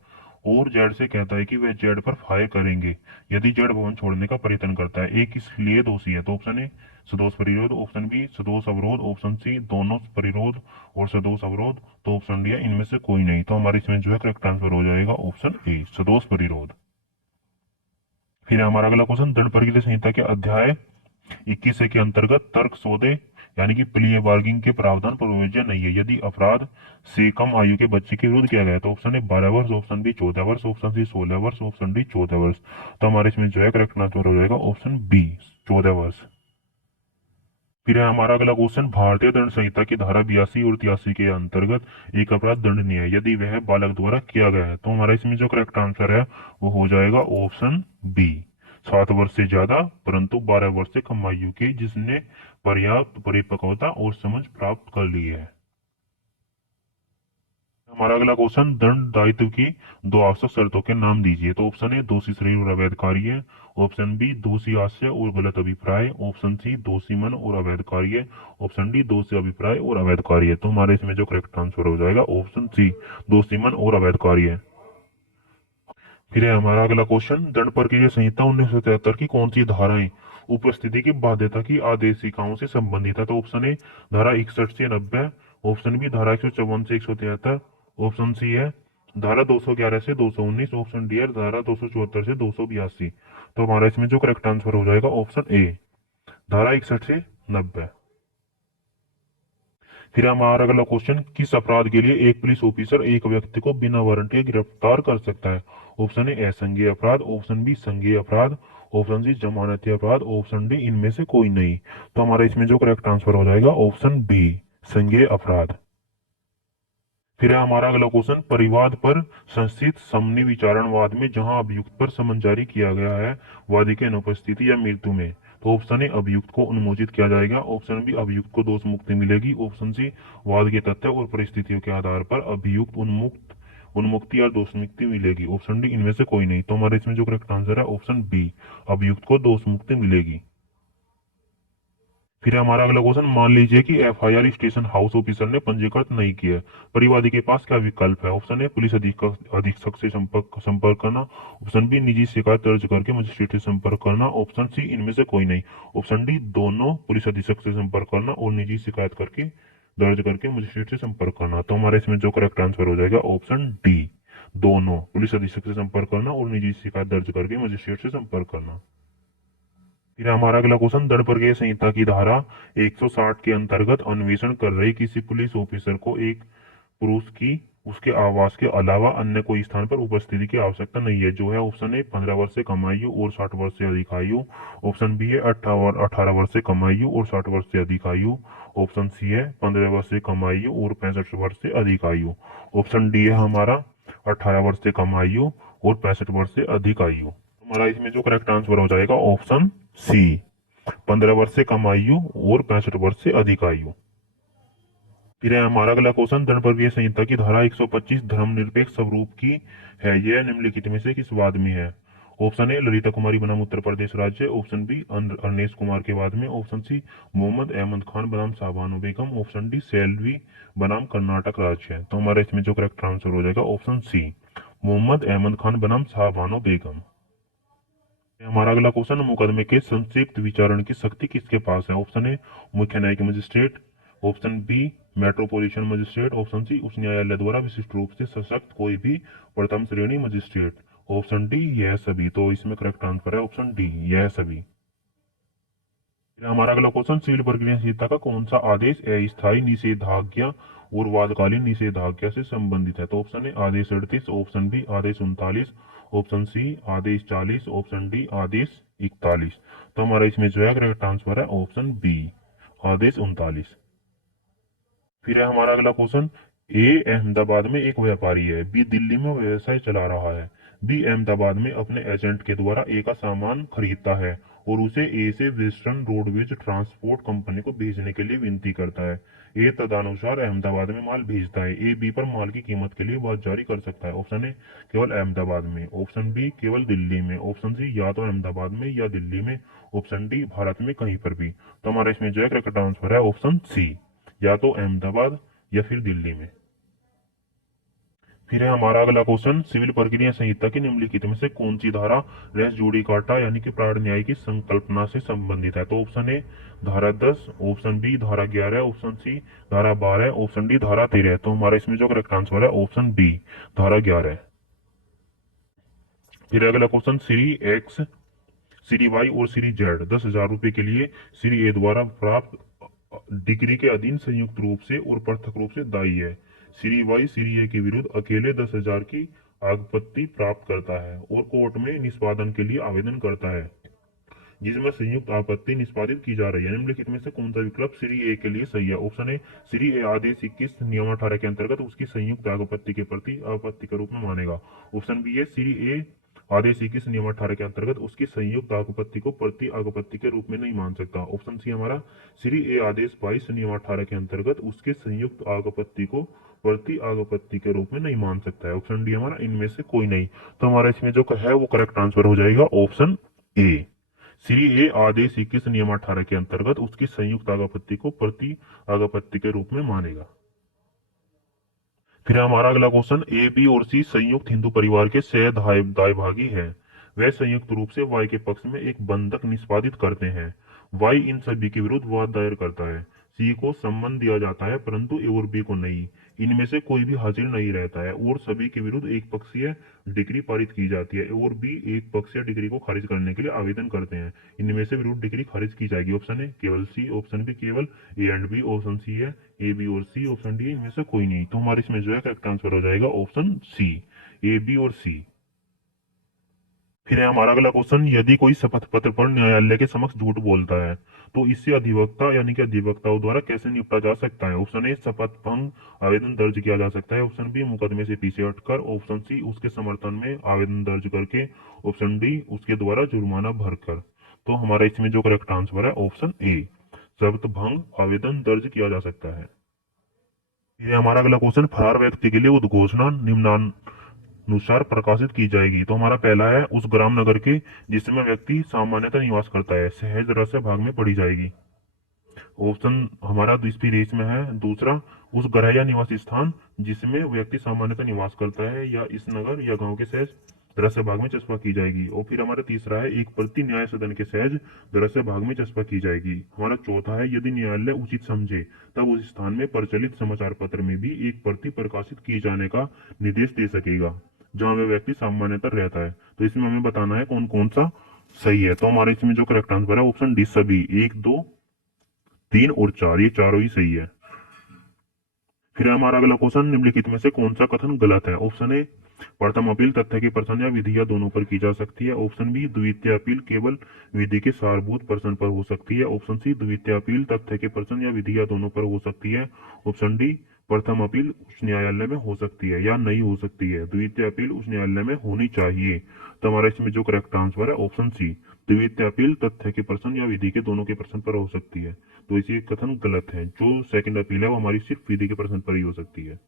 और जेड से कहता है कि वह जेड पर फायर करेंगे यदि जेड भवन छोड़ने का प्रयत्न करता है। ए किस लिए दोषी है? तो ऑप्शन ए सदोष परिरोध, ऑप्शन बी सदोष अवरोध, ऑप्शन सी दोनों परिरोध और सदोष अवरोध, तो ऑप्शन डी है इनमें से कोई नहीं। तो हमारे इसमें जो है करेक्ट आंसर हो जाएगा ऑप्शन ए सदोष परिरोध। फिर हमारा अगला क्वेश्चन, दंड प्रक्रिया संहिता के अध्याय 21 के अंतर्गत तर्क सौदे यानी कि प्ली बार्गिंग के प्रावधान प्रयोज्य नहीं है यदि अपराध से कम आयु के बच्चे के विरुद्ध किया गया है। तो ऑप्शन ए 12 वर्ष, ऑप्शन बी 14 वर्ष, ऑप्शन सी 16 वर्ष, ऑप्शन डी 14 वर्ष। तो हमारे इसमें जो है करेक्ट आंसर हो जाएगा ऑप्शन बी 14 वर्ष। फिर है हमारा अगला क्वेश्चन, भारतीय दंड संहिता की धारा 82 और 83 के अंतर्गत एक अपराध दंडनीय है यदि वह बालक द्वारा किया गया है। तो हमारा इसमें जो करेक्ट आंसर है वो हो जाएगा ऑप्शन बी 7 वर्ष से ज्यादा परंतु 12 वर्ष से कम आयु के जिसने पर्याप्त परिपक्वता और समझ प्राप्त कर ली है। हमारा अगला क्वेश्चन, दंड दायित्व की दो आवश्यक शर्तों के नाम दीजिए। तो ऑप्शन ए दोषी शरीर और अवैध कार्य, ऑप्शन बी दोषी आशय और गलत अभिप्राय, ऑप्शन सी दोषी मन और अवैध कार्य, ऑप्शन डी दोषी अभिप्राय और अवैध कार्य। तो हमारे इसमें जो करेक्ट आंसर हो जाएगा ऑप्शन सी दोषी मन और अवैध कार्य। फिर है हमारा अगला क्वेश्चन, दंड प्रक्रिया संहिता 1973 की कौन सी धाराएं उपस्थिति की बाध्यता की आदेशिकाओं से संबंधित है। तो ऑप्शन ए धारा 61 से 90, ऑप्शन बी धारा 154 से 173, ऑप्शन सी है धारा 211 से 219, ऑप्शन डी है धारा 274 से 282। तो हमारा इसमें जो करेक्ट आंसर हो जाएगा ऑप्शन ए धारा 61 से 90। फिर हमारा अगला क्वेश्चन, किस अपराध के लिए एक पुलिस ऑफिसर एक व्यक्ति को बिना वारंट के गिरफ्तार कर सकता है। ऑप्शन ए असंज्ञेय अपराध, ऑप्शन बी संज्ञेय अपराध, ऑप्शन सी जमानती अपराध, ऑप्शन डी इनमें से कोई नहीं। तो हमारा इसमें जो करेक्ट आंसर हो जाएगा ऑप्शन बी संज्ञेय अपराध। फिर है हमारा अगला क्वेश्चन, परिवाद पर संस्थित समनी विचारणवाद में जहां अभियुक्त पर समन जारी किया गया है वादी की अनुपस्थिति या मृत्यु में, तो ऑप्शन ए अभियुक्त को उन्मोचित किया जाएगा, ऑप्शन बी अभियुक्त को दोष मुक्ति मिलेगी, ऑप्शन सी वाद के तथ्य और परिस्थितियों के आधार पर अभियुक्त उन्मुक्ति या दोष मुक्ति मिलेगी, ऑप्शन डी इनमें से कोई नहीं। तो हमारे इसमें जो करेक्ट आंसर है ऑप्शन बी अभियुक्त को दोष मुक्ति मिलेगी। फिर हमारा अगला क्वेश्चन, मान लीजिए कि एफआईआर स्टेशन हाउस ऑफिसर ने पंजीकृत नहीं किया, परिवादी के पास क्या विकल्प है। ऑप्शन ए पुलिस अधीक्षक से संपर्क करना, ऑप्शन बी निजी शिकायत दर्ज करके मजिस्ट्रेट से संपर्क करना, ऑप्शन सी इनमें से कोई नहीं, ऑप्शन डी दोनों पुलिस अधीक्षक से संपर्क करना और निजी शिकायत करके दर्ज करके मजिस्ट्रेट से संपर्क करना। तो हमारे इसमें जो करेक्ट आंसर हो जाएगा ऑप्शन डी दोनों पुलिस अधीक्षक से संपर्क करना और निजी शिकायत दर्ज करके मजिस्ट्रेट से संपर्क करना। फिर हमारा अगला क्वेश्चन, दंड प्रक्रिया संहिता की धारा 160 के अंतर्गत अन्वेषण कर रही किसी पुलिस ऑफिसर को एक पुरुष की उसके आवास के अलावा अन्य कोई स्थान पर उपस्थिति की आवश्यकता नहीं है। जो है ऑप्शन ए 15 वर्ष से कम आयु और 60 वर्ष से अधिक आयु, ऑप्शन बी है 18 वर्ष से कम आयु और 60 वर्ष से अधिक आयु, ऑप्शन सी है 15 वर्ष से कम आयु और 65 वर्ष से अधिक आयु, ऑप्शन डी है हमारा 18 वर्ष से कम आयु और 65 वर्ष से अधिक आयु। हमारा इसमें जो करेक्ट आंसर हो जाएगा ऑप्शन सी 15 वर्ष से कम आयु और 65 वर्ष से अधिक आयु। फिर है हमारा अगला क्वेश्चन, दंड प्रक्रिया संहिता की धारा 125 धर्मनिरपेक्ष स्वरूप की है, यह निम्नलिखित में से किस वाद में है। ऑप्शन ए ललिता कुमारी बनाम उत्तर प्रदेश राज्य, ऑप्शन बी अरनेश कुमार के वाद में, ऑप्शन सी मोहम्मद अहमद खान बनाम शाहबानो बेगम, ऑप्शन डी सैलवी बनाम कर्नाटक राज्य है। तो हमारा इसमें जो करेक्ट आंसर हो जाएगा ऑप्शन सी मोहम्मद अहमद खान बनाम शाहबानो बेगम। हमारा अगला क्वेश्चन, मुकदमे के संक्षिप्त विचारण की शक्ति किसके पास है। ऑप्शन ए मुख्य न्यायिक magistrate, option B metropolitan magistrate, option C उच्च न्यायालय द्वारा विशिष्ट रूप से सशक्त कोई भी प्रथम श्रेणी मजिस्ट्रेट, ऑप्शन डी यह सभी। तो इसमें करेक्ट आंसर है ऑप्शन डी यह सभी। हमारा अगला क्वेश्चन, सिविल प्रक्रिया संहिता का कौन सा आदेश अस्थायी निषेधाज्ञा और वादकालीन निषेधाज्ञा से संबंधित है। तो ऑप्शन ए आदेश 38, ऑप्शन बी आदेश 39, ऑप्शन सी आदेश 40, ऑप्शन डी आदेश 41। तो हमारा इसमें जो है करेक्ट आंसर है ऑप्शन बी आदेश 39। फिर है हमारा अगला क्वेश्चन, ए अहमदाबाद में एक व्यापारी है, बी दिल्ली में व्यवसाय चला रहा है, बी अहमदाबाद में अपने एजेंट के द्वारा ए का सामान खरीदता है और उसे ए से वेस्टर्न रोडवेज ट्रांसपोर्ट कंपनी को भेजने के लिए विनती करता है। ए तदनुसार अहमदाबाद में माल भेजता है। ए बी पर माल की कीमत के लिए वाद जारी कर सकता है। ऑप्शन ए केवल अहमदाबाद में, ऑप्शन बी केवल दिल्ली में, ऑप्शन सी या तो अहमदाबाद में या दिल्ली में, ऑप्शन डी भारत में कहीं पर भी। तो हमारा इसमें जो है करेक्ट आंसर है ऑप्शन सी या तो अहमदाबाद या फिर दिल्ली में। फिर है हमारा अगला क्वेश्चन, सिविल प्रक्रिया संहिता की निम्नलिखित में से कौन सी धारा रेस जुडिकाटा यानी कि प्राण न्याय की संकल्पना से संबंधित है? तो ऑप्शन ए धारा 10, ऑप्शन बी धारा 11, ऑप्शन सी धारा 12, ऑप्शन डी धारा 13। तो हमारा इसमें जो करेक्ट आंसर है ऑप्शन बी धारा 11। फिर अगला question, Shri X, Shri Y और श्री जेड 10,000 रुपए के लिए श्री ए द्वारा प्राप्त डिग्री के अधीन संयुक्त रूप से और पृथक रूप से दायी है। श्री वाई श्री ए के विरुद्ध अकेले 10,000 की आगपत्ति प्राप्त करता है और कोर्ट में निष्पादन के लिए आवेदन करता है जिसमें संयुक्त आपत्ति निष्पादित की जा रही है। निम्नलिखित में से कौन सा विकल्प श्री ए के लिए सही है? ऑप्शन ए श्री ए आदेश 21 नियम 18 के अंतर्गत उसकी संयुक्त आपत्ति के प्रति आपत्ति के रूप में मानेगा। ऑप्शन बी है श्री ए आदेश 21 नियम 18 के अंतर्गत उसकी संयुक्त आपत्ति को प्रति आपत्ति के रूप में नहीं मान सकता। ऑप्शन सी हमारा श्री ए आदेश 22 नियम 18 के अंतर्गत उसके संयुक्त आपत्ति को प्रति आपत्ति के रूप में नहीं मान सकता है। ऑप्शन डी हमारा इनमें से कोई नहीं। तो हमारा इसमें जो है वो करेक्ट आंसर हो जाएगा ऑप्शन ए। श्री ए आदेश 21 नियम 18 के अंतर्गत उसकी संयुक्त आपत्ति को प्रति आपत्ति के रूप में मानेगा। फिर हमारा अगला क्वेश्चन, ए बी और सी संयुक्त हिंदू परिवार के सह दायभागी हैं। वे संयुक्त रूप से वाई के पक्ष में एक बंधक निष्पादित करते हैं। वाई इन सभी के विरुद्ध वाद दायर करता है। सी को सम्मान दिया जाता है परंतु ए और बी को नहीं। इनमें से कोई भी हाजिर नहीं रहता है और सभी के विरुद्ध एक पक्षीय डिग्री पारित की जाती है। ए और बी एक पक्षीय डिग्री को खारिज करने के लिए आवेदन करते हैं। इनमें से विरुद्ध डिग्री खारिज की जाएगी। ऑप्शन ए केवल सी, ऑप्शन बी केवल A and B, option C है ए बी और सी, ऑप्शन डी इनमें से कोई नहीं। तो हमारे इसमें जो है करेक्ट आंसर हो जाएगा ऑप्शन सी ए बी और सी। फिर है हमारा अगला क्वेश्चन, यदि कोई शपथ पत्र पर न्यायालय के समक्ष झूठ बोलता है तो इससे अधिवक्ता यानी कि अधिवक्ताओं द्वारा कैसे निपटा जा सकता है? ऑप्शन ए शपथ भंग आवेदन दर्ज किया जा सकता है, ऑप्शन बी मुकदमे से पीछे हटकर, ऑप्शन सी उसके समर्थन में आवेदन दर्ज करके, ऑप्शन डी उसके द्वारा जुर्माना भरकर। तो हमारा इसमें जो करेक्ट आंसर है ऑप्शन ए शपथ भंग आवेदन दर्ज किया जा सकता है। ये हमारा अगला क्वेश्चन, फरार व्यक्ति के लिए उद्घोषणा निम्नानुसार प्रकाशित की जाएगी। तो हमारा पहला है, उस ग्राम नगर के जिसमें व्यक्ति सामान्यतः निवास करता है सहज रस भाग में पढ़ी जाएगी। ऑप्शन हमारा दूसरी रेस में है। दूसरा, उस ग्रह या निवास स्थान जिसमें व्यक्ति सामान्यतः निवास करता है या इस नगर या गांव के सहज दृश्य भाग में चस्पा की जाएगी। और फिर हमारा तीसरा है, एक प्रति न्याय सदन के सहज दृश्य भाग में चस्पा की जाएगी। हमारा चौथा है, यदि न्यायालय उचित समझे तब उस स्थान में प्रचलित समाचार पत्र में भी एक प्रति प्रकाशित किए जाने का निर्देश दे सकेगा जहां वह व्यक्ति सामान्यतः रहता है। तो इसमें हमें बताना है कौन कौन सा सही है। तो हमारे इसमें जो करेक्ट आंसर है ऑप्शन डी सभी 1, 2, 3 और 4, ये चारों ही सही है। फिर हमारा अगला क्वेश्चन, निम्नलिखित में से कौन सा कथन गलत है? ऑप्शन ए प्रथम अपील तथ्य के प्रश्न या विधि या दोनों पर की जा सकती है, ऑप्शन बी द्वितीय अपील केवल विधि के सारभूत प्रश्न पर हो सकती है, ऑप्शन सी द्वितीय अपील तथ्य के प्रश्न या विधि या दोनों पर हो सकती है, ऑप्शन डी प्रथम अपील उच्च न्यायालय में हो सकती है या नहीं हो सकती है। द्वितीय अपील उच्च न्यायालय में होनी चाहिए। तो हमारा इसमें जो करेक्ट आंसर है ऑप्शन सी द्वितीय अपील तथ्य के प्रश्न या विधि के दोनों के प्रश्न पर हो सकती है। तो इसी कथन गलत है। जो सेकंड अपील है वो हमारी सिर्फ विधि के प्रश्न पर ही हो सकती है।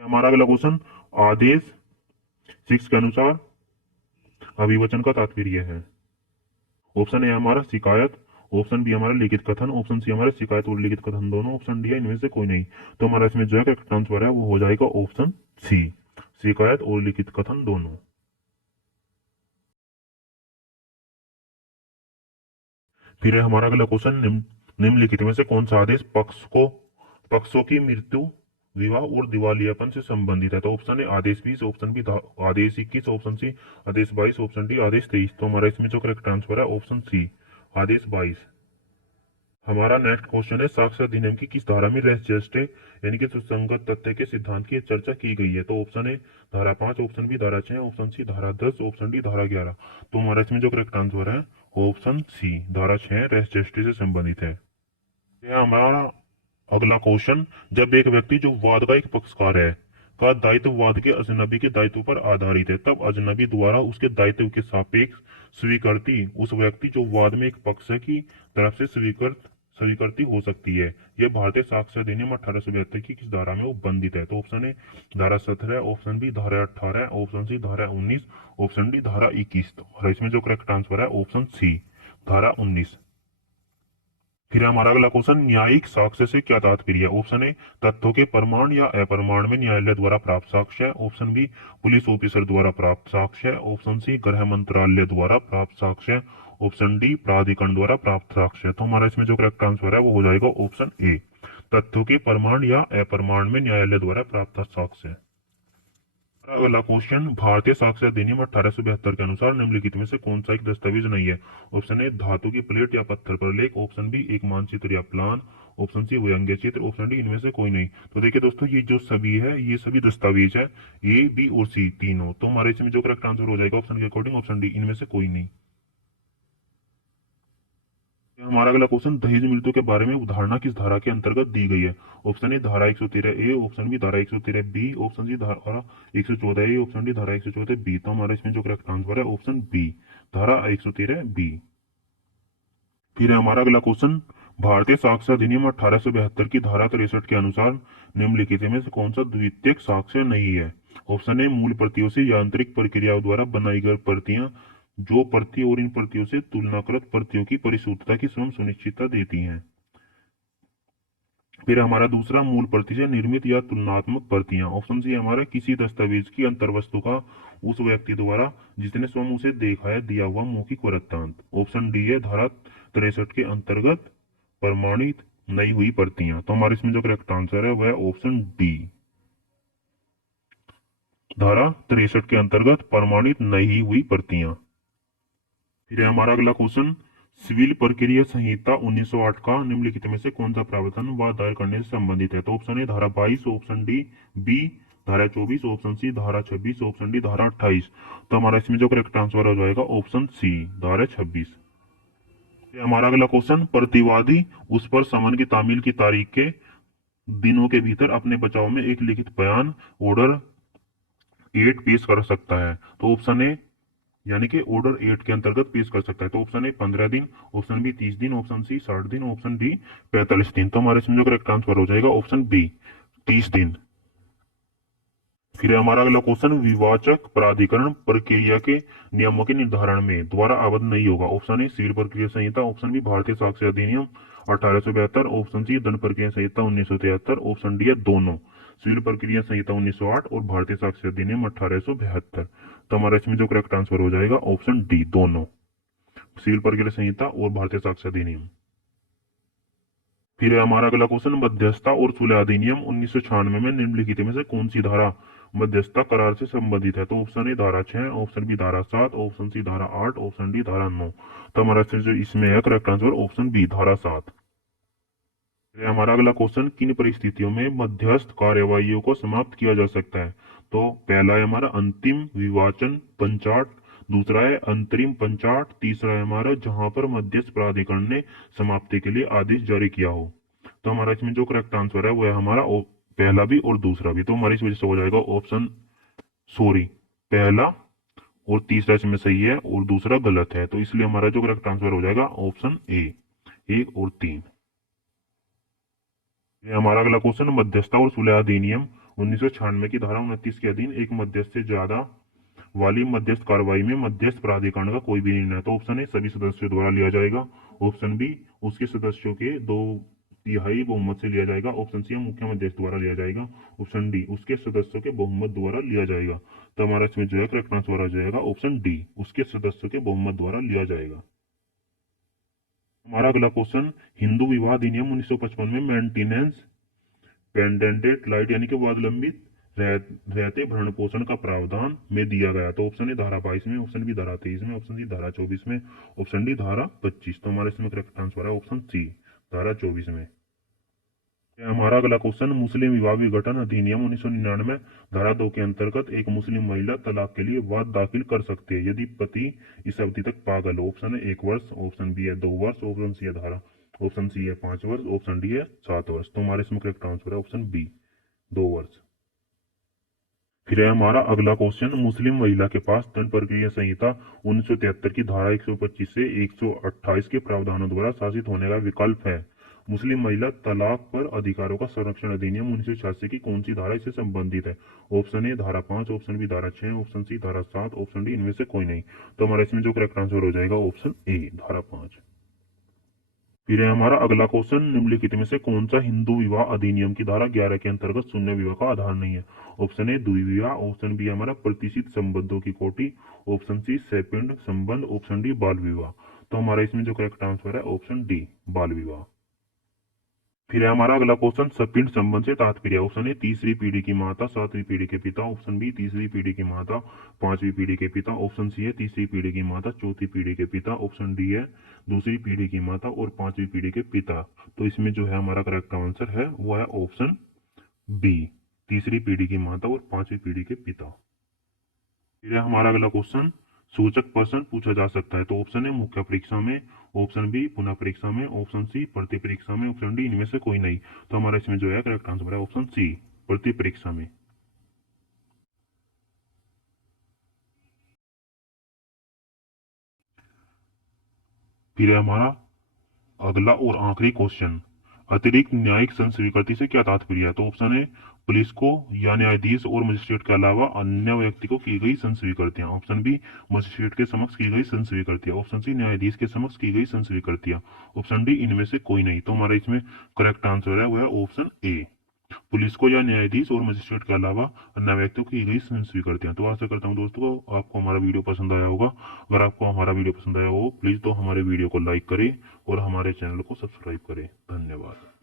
हमारा अगला क्वेश्चन, आदेश 6 के अनुसार अभिवचन का तात्पर्य है। ऑप्शन ए हमारा शिकायत, ऑप्शन बी हमारा लिखित कथन, ऑप्शन सी हमारा शिकायत और लिखित कथन दोनों, ऑप्शन डी है इनमें से कोई नहीं। तो हमारा इसमें जो है करेक्ट आंसर है वो हो जाएगा ऑप्शन सी शिकायत और लिखित कथन दोनों। फिर है हमारा अगला क्वेश्चन, निम्नलिखित में से कौन सा आदेश पक्षों की मृत्यु, विवाह और दिवालियापन से संबंधित है? तो ऑप्शन ए आदेश 20, ऑप्शन बी आदेश 21, ऑप्शन सी आदेश 22, ऑप्शन डी आदेश 23। तो हमारा इसमें जो करेक्ट आंसर है ऑप्शन सी आदेश 22। हमारा नेक्स्ट क्वेश्चन है, साक्ष्य अधिनियम की किस धारा में रजिस्ट्रे यानी कि सुसंगत तथ्य के सिद्धांत की चर्चा की गई है? तो ऑप्शन ए धारा 5, ऑप्शन बी धारा 6, ऑप्शन सी धारा 10, ऑप्शन डी धारा 11। तो हमारा इसमें जो करेक्ट आंसर है ऑप्शन सी धारा 6 रजिस्ट्री से संबंधित है। यह हमारा अगला क्वेश्चन, जब एक व्यक्ति जो वाद का एक पक्षकार है का दायित्व वाद के अजनबी के दायित्व पर आधारित है तब अजनबी द्वारा उसके दायित्व के सापेक्ष स्वीकृति उस व्यक्ति जो वाद में एक पक्ष की तरफ से स्वीकृति हो सकती है। यह भारतीय साक्ष्य अधिनियम 1872 की किस धारा में उपबंधित है? तो ऑप्शन ए धारा 17, ऑप्शन बी धारा 18, ऑप्शन सी धारा 19, ऑप्शन डी धारा 21। तो इसमें जो करेक्ट आंसर है ऑप्शन सी धारा 19। फिर हमारा अगला क्वेश्चन, न्यायिक साक्ष्य से क्या तात्पर्य है? ऑप्शन ए, तथ्यों के प्रमाण या अप्रमाण में न्यायालय द्वारा प्राप्त साक्ष्य है। ऑप्शन बी, पुलिस ऑफिसर द्वारा प्राप्त साक्ष्य है। ऑप्शन सी, गृह मंत्रालय द्वारा प्राप्त साक्ष्य है। ऑप्शन डी, प्राधिकरण द्वारा प्राप्त साक्ष्य है। तो हमारा इसमें जो करेक्ट आंसर है वो हो जाएगा ऑप्शन ए, तथ्यों के प्रमाण या अप्रमाण में न्यायालय द्वारा प्राप्त साक्ष्य है। अगला क्वेश्चन, भारतीय साक्ष्य अधिनियम 1872 के अनुसार निम्नलिखित में से कौन सा एक दस्तावेज नहीं है? ऑप्शन ए, धातु की प्लेट या पत्थर पर लेख। ऑप्शन बी, एक मानचित्र या प्लान। ऑप्शन सी, व्यंग्य चित्र। ऑप्शन डी, इनमें से कोई नहीं। तो देखिए दोस्तों, ये जो सभी है ये सभी दस्तावेज है, ए, बी और सी तीनों। तो हमारे इसमें जो करेक्ट आंसर हो जाएगा ऑप्शन के अकॉर्डिंग ऑप्शन डी, इनमें से कोई नहीं। हमारा अगला क्वेश्चन, दहेज मृत्यु के बारे में उदाहरणा किस धारा के अंतर्गत दी गई है? ऑप्शन ए, धारा 113 ए। ऑप्शन बी, धारा 113 बी। ऑप्शन सी, धारा 114 ए। ऑप्शन डी, धारा 114 बी। तो हमारा इसमें जो करेक्ट आंसर है ऑप्शन बी, धारा 113 बी। फिर है हमारा अगला क्वेश्चन, भारतीय साक्ष्य अधिनियम 1872 की धारा 63 के अनुसार निम्नलिखित में से कौन सा द्वितीयक साक्ष्य नहीं है? ऑप्शन ए, मूल प्रतियों से यांत्रिक प्रक्रियाओं द्वारा बनाई गई प्रतियां जो प्रति और इन प्रतियों से तुलनाकृत प्रतियों की परिशुद्धता की स्वयं सुनिश्चितता देती हैं। फिर हमारा दूसरा, मूल प्रति से निर्मित या तुलनात्मक प्रतियां। ऑप्शन सी हमारा, किसी दस्तावेज की अंतर्वस्तु का उस व्यक्ति द्वारा जिसने स्वयं उसे देखा है दिया हुआ मौखिक वृत्तांत। ऑप्शन डी है, धारा 63 के अंतर्गत प्रमाणित नहीं हुई प्रतियां। तो हमारे इसमें जो करेक्ट आंसर है वह है ऑप्शन डी, धारा 63 के अंतर्गत प्रमाणित नहीं हुई प्रतियां। फिर है हमारा अगला क्वेश्चन, सिविल प्रक्रिया संहिता 1908 का निम्नलिखित में से कौन सा प्रावधान वाद दायर करने से संबंधित है? तो ऑप्शन ए, धारा 22। ऑप्शन डी, बी, धारा 24। ऑप्शन सी, धारा 26। ऑप्शन डी, धारा 28। तो हमारा इसमें जो करेक्ट आंसर हो जाएगा ऑप्शन सी, धारा 26। हमारा अगला क्वेश्चन, प्रतिवादी उस पर समन की तामील की तारीख के दिनों के भीतर अपने बचाव में एक लिखित बयान ऑर्डर 8 पेश कर सकता है। तो ऑप्शन ए, यानी कि ऑर्डर 8 के अंतर्गत पेश कर सकता है। तो ऑप्शन ए 15 दिन। ऑप्शन बी 30 दिन। ऑप्शन सी 60 दिन। ऑप्शन डी 45 दिन। तो हमारे इसमें जो करेक्ट आंसर हो जाएगा ऑप्शन बी, 30 दिन। फिर हमारा अगला क्वेश्चन, विवाचक प्राधिकरण प्रक्रिया के नियमों के निर्धारण में द्वारा आबद्ध नहीं होगा। ऑप्शन ए, सिविल प्रक्रिया संहिता। ऑप्शन बी, भारतीय साक्ष्य अधिनियम 1872। ऑप्शन सी, दंड प्रक्रिया संहिता 1973। ऑप्शन डी है दोनों, सिविल प्रक्रिया संहिता 1908 और भारतीय साक्ष्य अधिनियम 1872। तो हमारा इसमें जो करेक्ट आंसर हो जाएगा ऑप्शन डी, दोनों, सिविल प्रक्रिया संहिता और भारतीय साक्ष्य अधिनियम। फिर है हमारा अगला क्वेश्चन, मध्यस्थता और सुलह अधिनियम 1996 में निम्नलिखित में से कौन सी धारा मध्यस्थता करार से संबंधित है? तो ऑप्शन ए, धारा 6। ऑप्शन बी, धारा 7। ऑप्शन सी, धारा 8। ऑप्शन डी, धारा 9। तो हमारा जो इसमें है करेक्ट आंसर ऑप्शन बी, धारा 7। हमारा अगला क्वेश्चन, किन परिस्थितियों में मध्यस्थ कार्यवाहियों को समाप्त किया जा सकता है? तो पहला है हमारा अंतिम विवाचन पंचाट। दूसरा है अंतरिम पंचाट। तीसरा है हमारा जहां पर मध्यस्थ प्राधिकरण ने समाप्ति के लिए आदेश जारी किया हो। तो हमारा इसमें जो करेक्ट आंसर है वो है हमारा पहला भी और दूसरा भी। तो हमारी इस वजह से हो जाएगा ऑप्शन, सॉरी, पहला और तीसरा इसमें सही है और दूसरा गलत है। तो इसलिए हमारा जो करेक्ट आंसर हो जाएगा ऑप्शन ए, 1 और 3। ये हमारा अगला क्वेश्चन, मध्यस्थता और सुलह अधिनियम 1996 की धारा 29 के अधीन एक मध्यस्थ से ज्यादा वाली मध्यस्थ कार्रवाई में मध्यस्थ प्राधिकरण का कोई भी निर्णय, तो ऑप्शन ए, सभी सदस्यों द्वारा लिया जाएगा। ऑप्शन बी, उसके सदस्यों के 2/3 बहुमत से लिया जाएगा। ऑप्शन सी, मुख्य मध्यस्थ द्वारा लिया जाएगा। ऑप्शन डी, उसके सदस्यों के बहुमत द्वारा लिया जाएगा। तो हमारा इसमें जो है करेक्ट आंसर आ जाएगा ऑप्शन डी, उसके सदस्यों के बहुमत द्वारा लिया जाएगा। हमारा अगला क्वेश्चन, हिंदू विवाह अधिनियम 1955 में मेंटेनेंस पेंडेंटेड लाइट यानी कि वादलंबित रहते भरण पोषण का प्रावधान में दिया गया। तो ऑप्शन ए, धारा 22 में। ऑप्शन बी, धारा 23 में। ऑप्शन सी, धारा 24 में। ऑप्शन डी, धारा 25। तो हमारे इसमें करेक्ट आंसर है ऑप्शन सी, धारा 24 में। हमारा अगला क्वेश्चन, मुस्लिम विवाह विघटन अधिनियम 1999 धारा 2 के अंतर्गत एक मुस्लिम महिला तलाक के लिए वाद दाखिल कर सकती है यदि पति इस अवधि तक पागल हो। ऑप्शन है 1 वर्ष। ऑप्शन बी है 2 वर्ष। ऑप्शन सी है धारा, ऑप्शन सी है 5 वर्ष। ऑप्शन डी है 7 वर्ष। तो हमारे इसमें करेक्ट आंसर है ऑप्शन बी, 2 वर्ष। फिर है हमारा अगला क्वेश्चन, मुस्लिम महिला के पास दंड प्रक्रिया संहिता 1973 की धारा 125 से 128 के प्रावधानों द्वारा शासित होने का विकल्प है। मुस्लिम महिला तलाक पर अधिकारों का संरक्षण अधिनियम 1986 की कौन सी धारा इससे संबंधित है? ऑप्शन ए, धारा 5। ऑप्शन बी, धारा 6। ऑप्शन सी, धारा 7। ऑप्शन डी, इनमें से कोई नहीं। तो हमारा इसमें जो करेक्ट आंसर हो जाएगा ऑप्शन ए, धारा 5। फिर है हमारा अगला क्वेश्चन, निम्नलिखित में से कौन सा हिंदू विवाह अधिनियम की धारा 11 के अंतर्गत शून्य विवाह का आधार नहीं है? ऑप्शन ए द्विविवाह विवाह, ऑप्शन बी हमारा प्रतिष्ठित संबंधों की कोटि, ऑप्शन सी सैपिंड संबंध, ऑप्शन डी बाल विवाह। तो हमारा इसमें जो करेक्ट आंसर है ऑप्शन डी बाल विवाह। फिर है हमारा अगला क्वेश्चन, सपिंड संबंध से तात्पर्य। ऑप्शन ए तीसरी पीढ़ी की माता सातवीं पीढ़ी के पिता, ऑप्शन बी तीसरी पीढ़ी की माता पांचवी पीढ़ी के पिता, ऑप्शन सी है तीसरी पीढ़ी की माता चौथी पीढ़ी के पिता, ऑप्शन डी है दूसरी पीढ़ी की माता और पांचवी पीढ़ी के पिता। तो इसमें जो है हमारा करेक्ट आंसर है वो है ऑप्शन बी, तीसरी पीढ़ी की माता और पांचवी पीढ़ी के पिता। फिर है हमारा अगला क्वेश्चन, सूचक प्रश्न पूछा जा सकता है। तो ऑप्शन है मुख्य परीक्षा में, ऑप्शन बी पुनः परीक्षा में, ऑप्शन सी प्रति परीक्षा में, ऑप्शन डी इनमें से कोई नहीं। तो हमारा इसमें जो है करेक्ट आंसर है ऑप्शन सी प्रति परीक्षा में। फिर है हमारा अगला और आखिरी क्वेश्चन, अतिरिक्त न्यायिक संस्वीकृति से क्या तात्पर्य है? तो ऑप्शन है पुलिस को या न्यायाधीश और मजिस्ट्रेट के अलावा अन्य व्यक्ति को की गई संस्वीकृतियां, ऑप्शन बी मजिस्ट्रेट के समक्ष की गई संस्वीकृतियां, ऑप्शन सी न्यायाधीश के समक्ष की गई संस्वीकृतियां, ऑप्शन डी इनमें से कोई नहीं। तो हमारा इसमें करेक्ट आंसर है वह ऑप्शन ए, पुलिस को या न्यायाधीश और मजिस्ट्रेट के अलावा अन्य व्यक्तियों की गई स्वीकृतियां। तो आशा करता हूं दोस्तों आपको हमारा वीडियो पसंद आया होगा। अगर आपको हमारा वीडियो पसंद आया हो प्लीज तो हमारे वीडियो को लाइक करें और हमारे चैनल को सब्सक्राइब करें। धन्यवाद।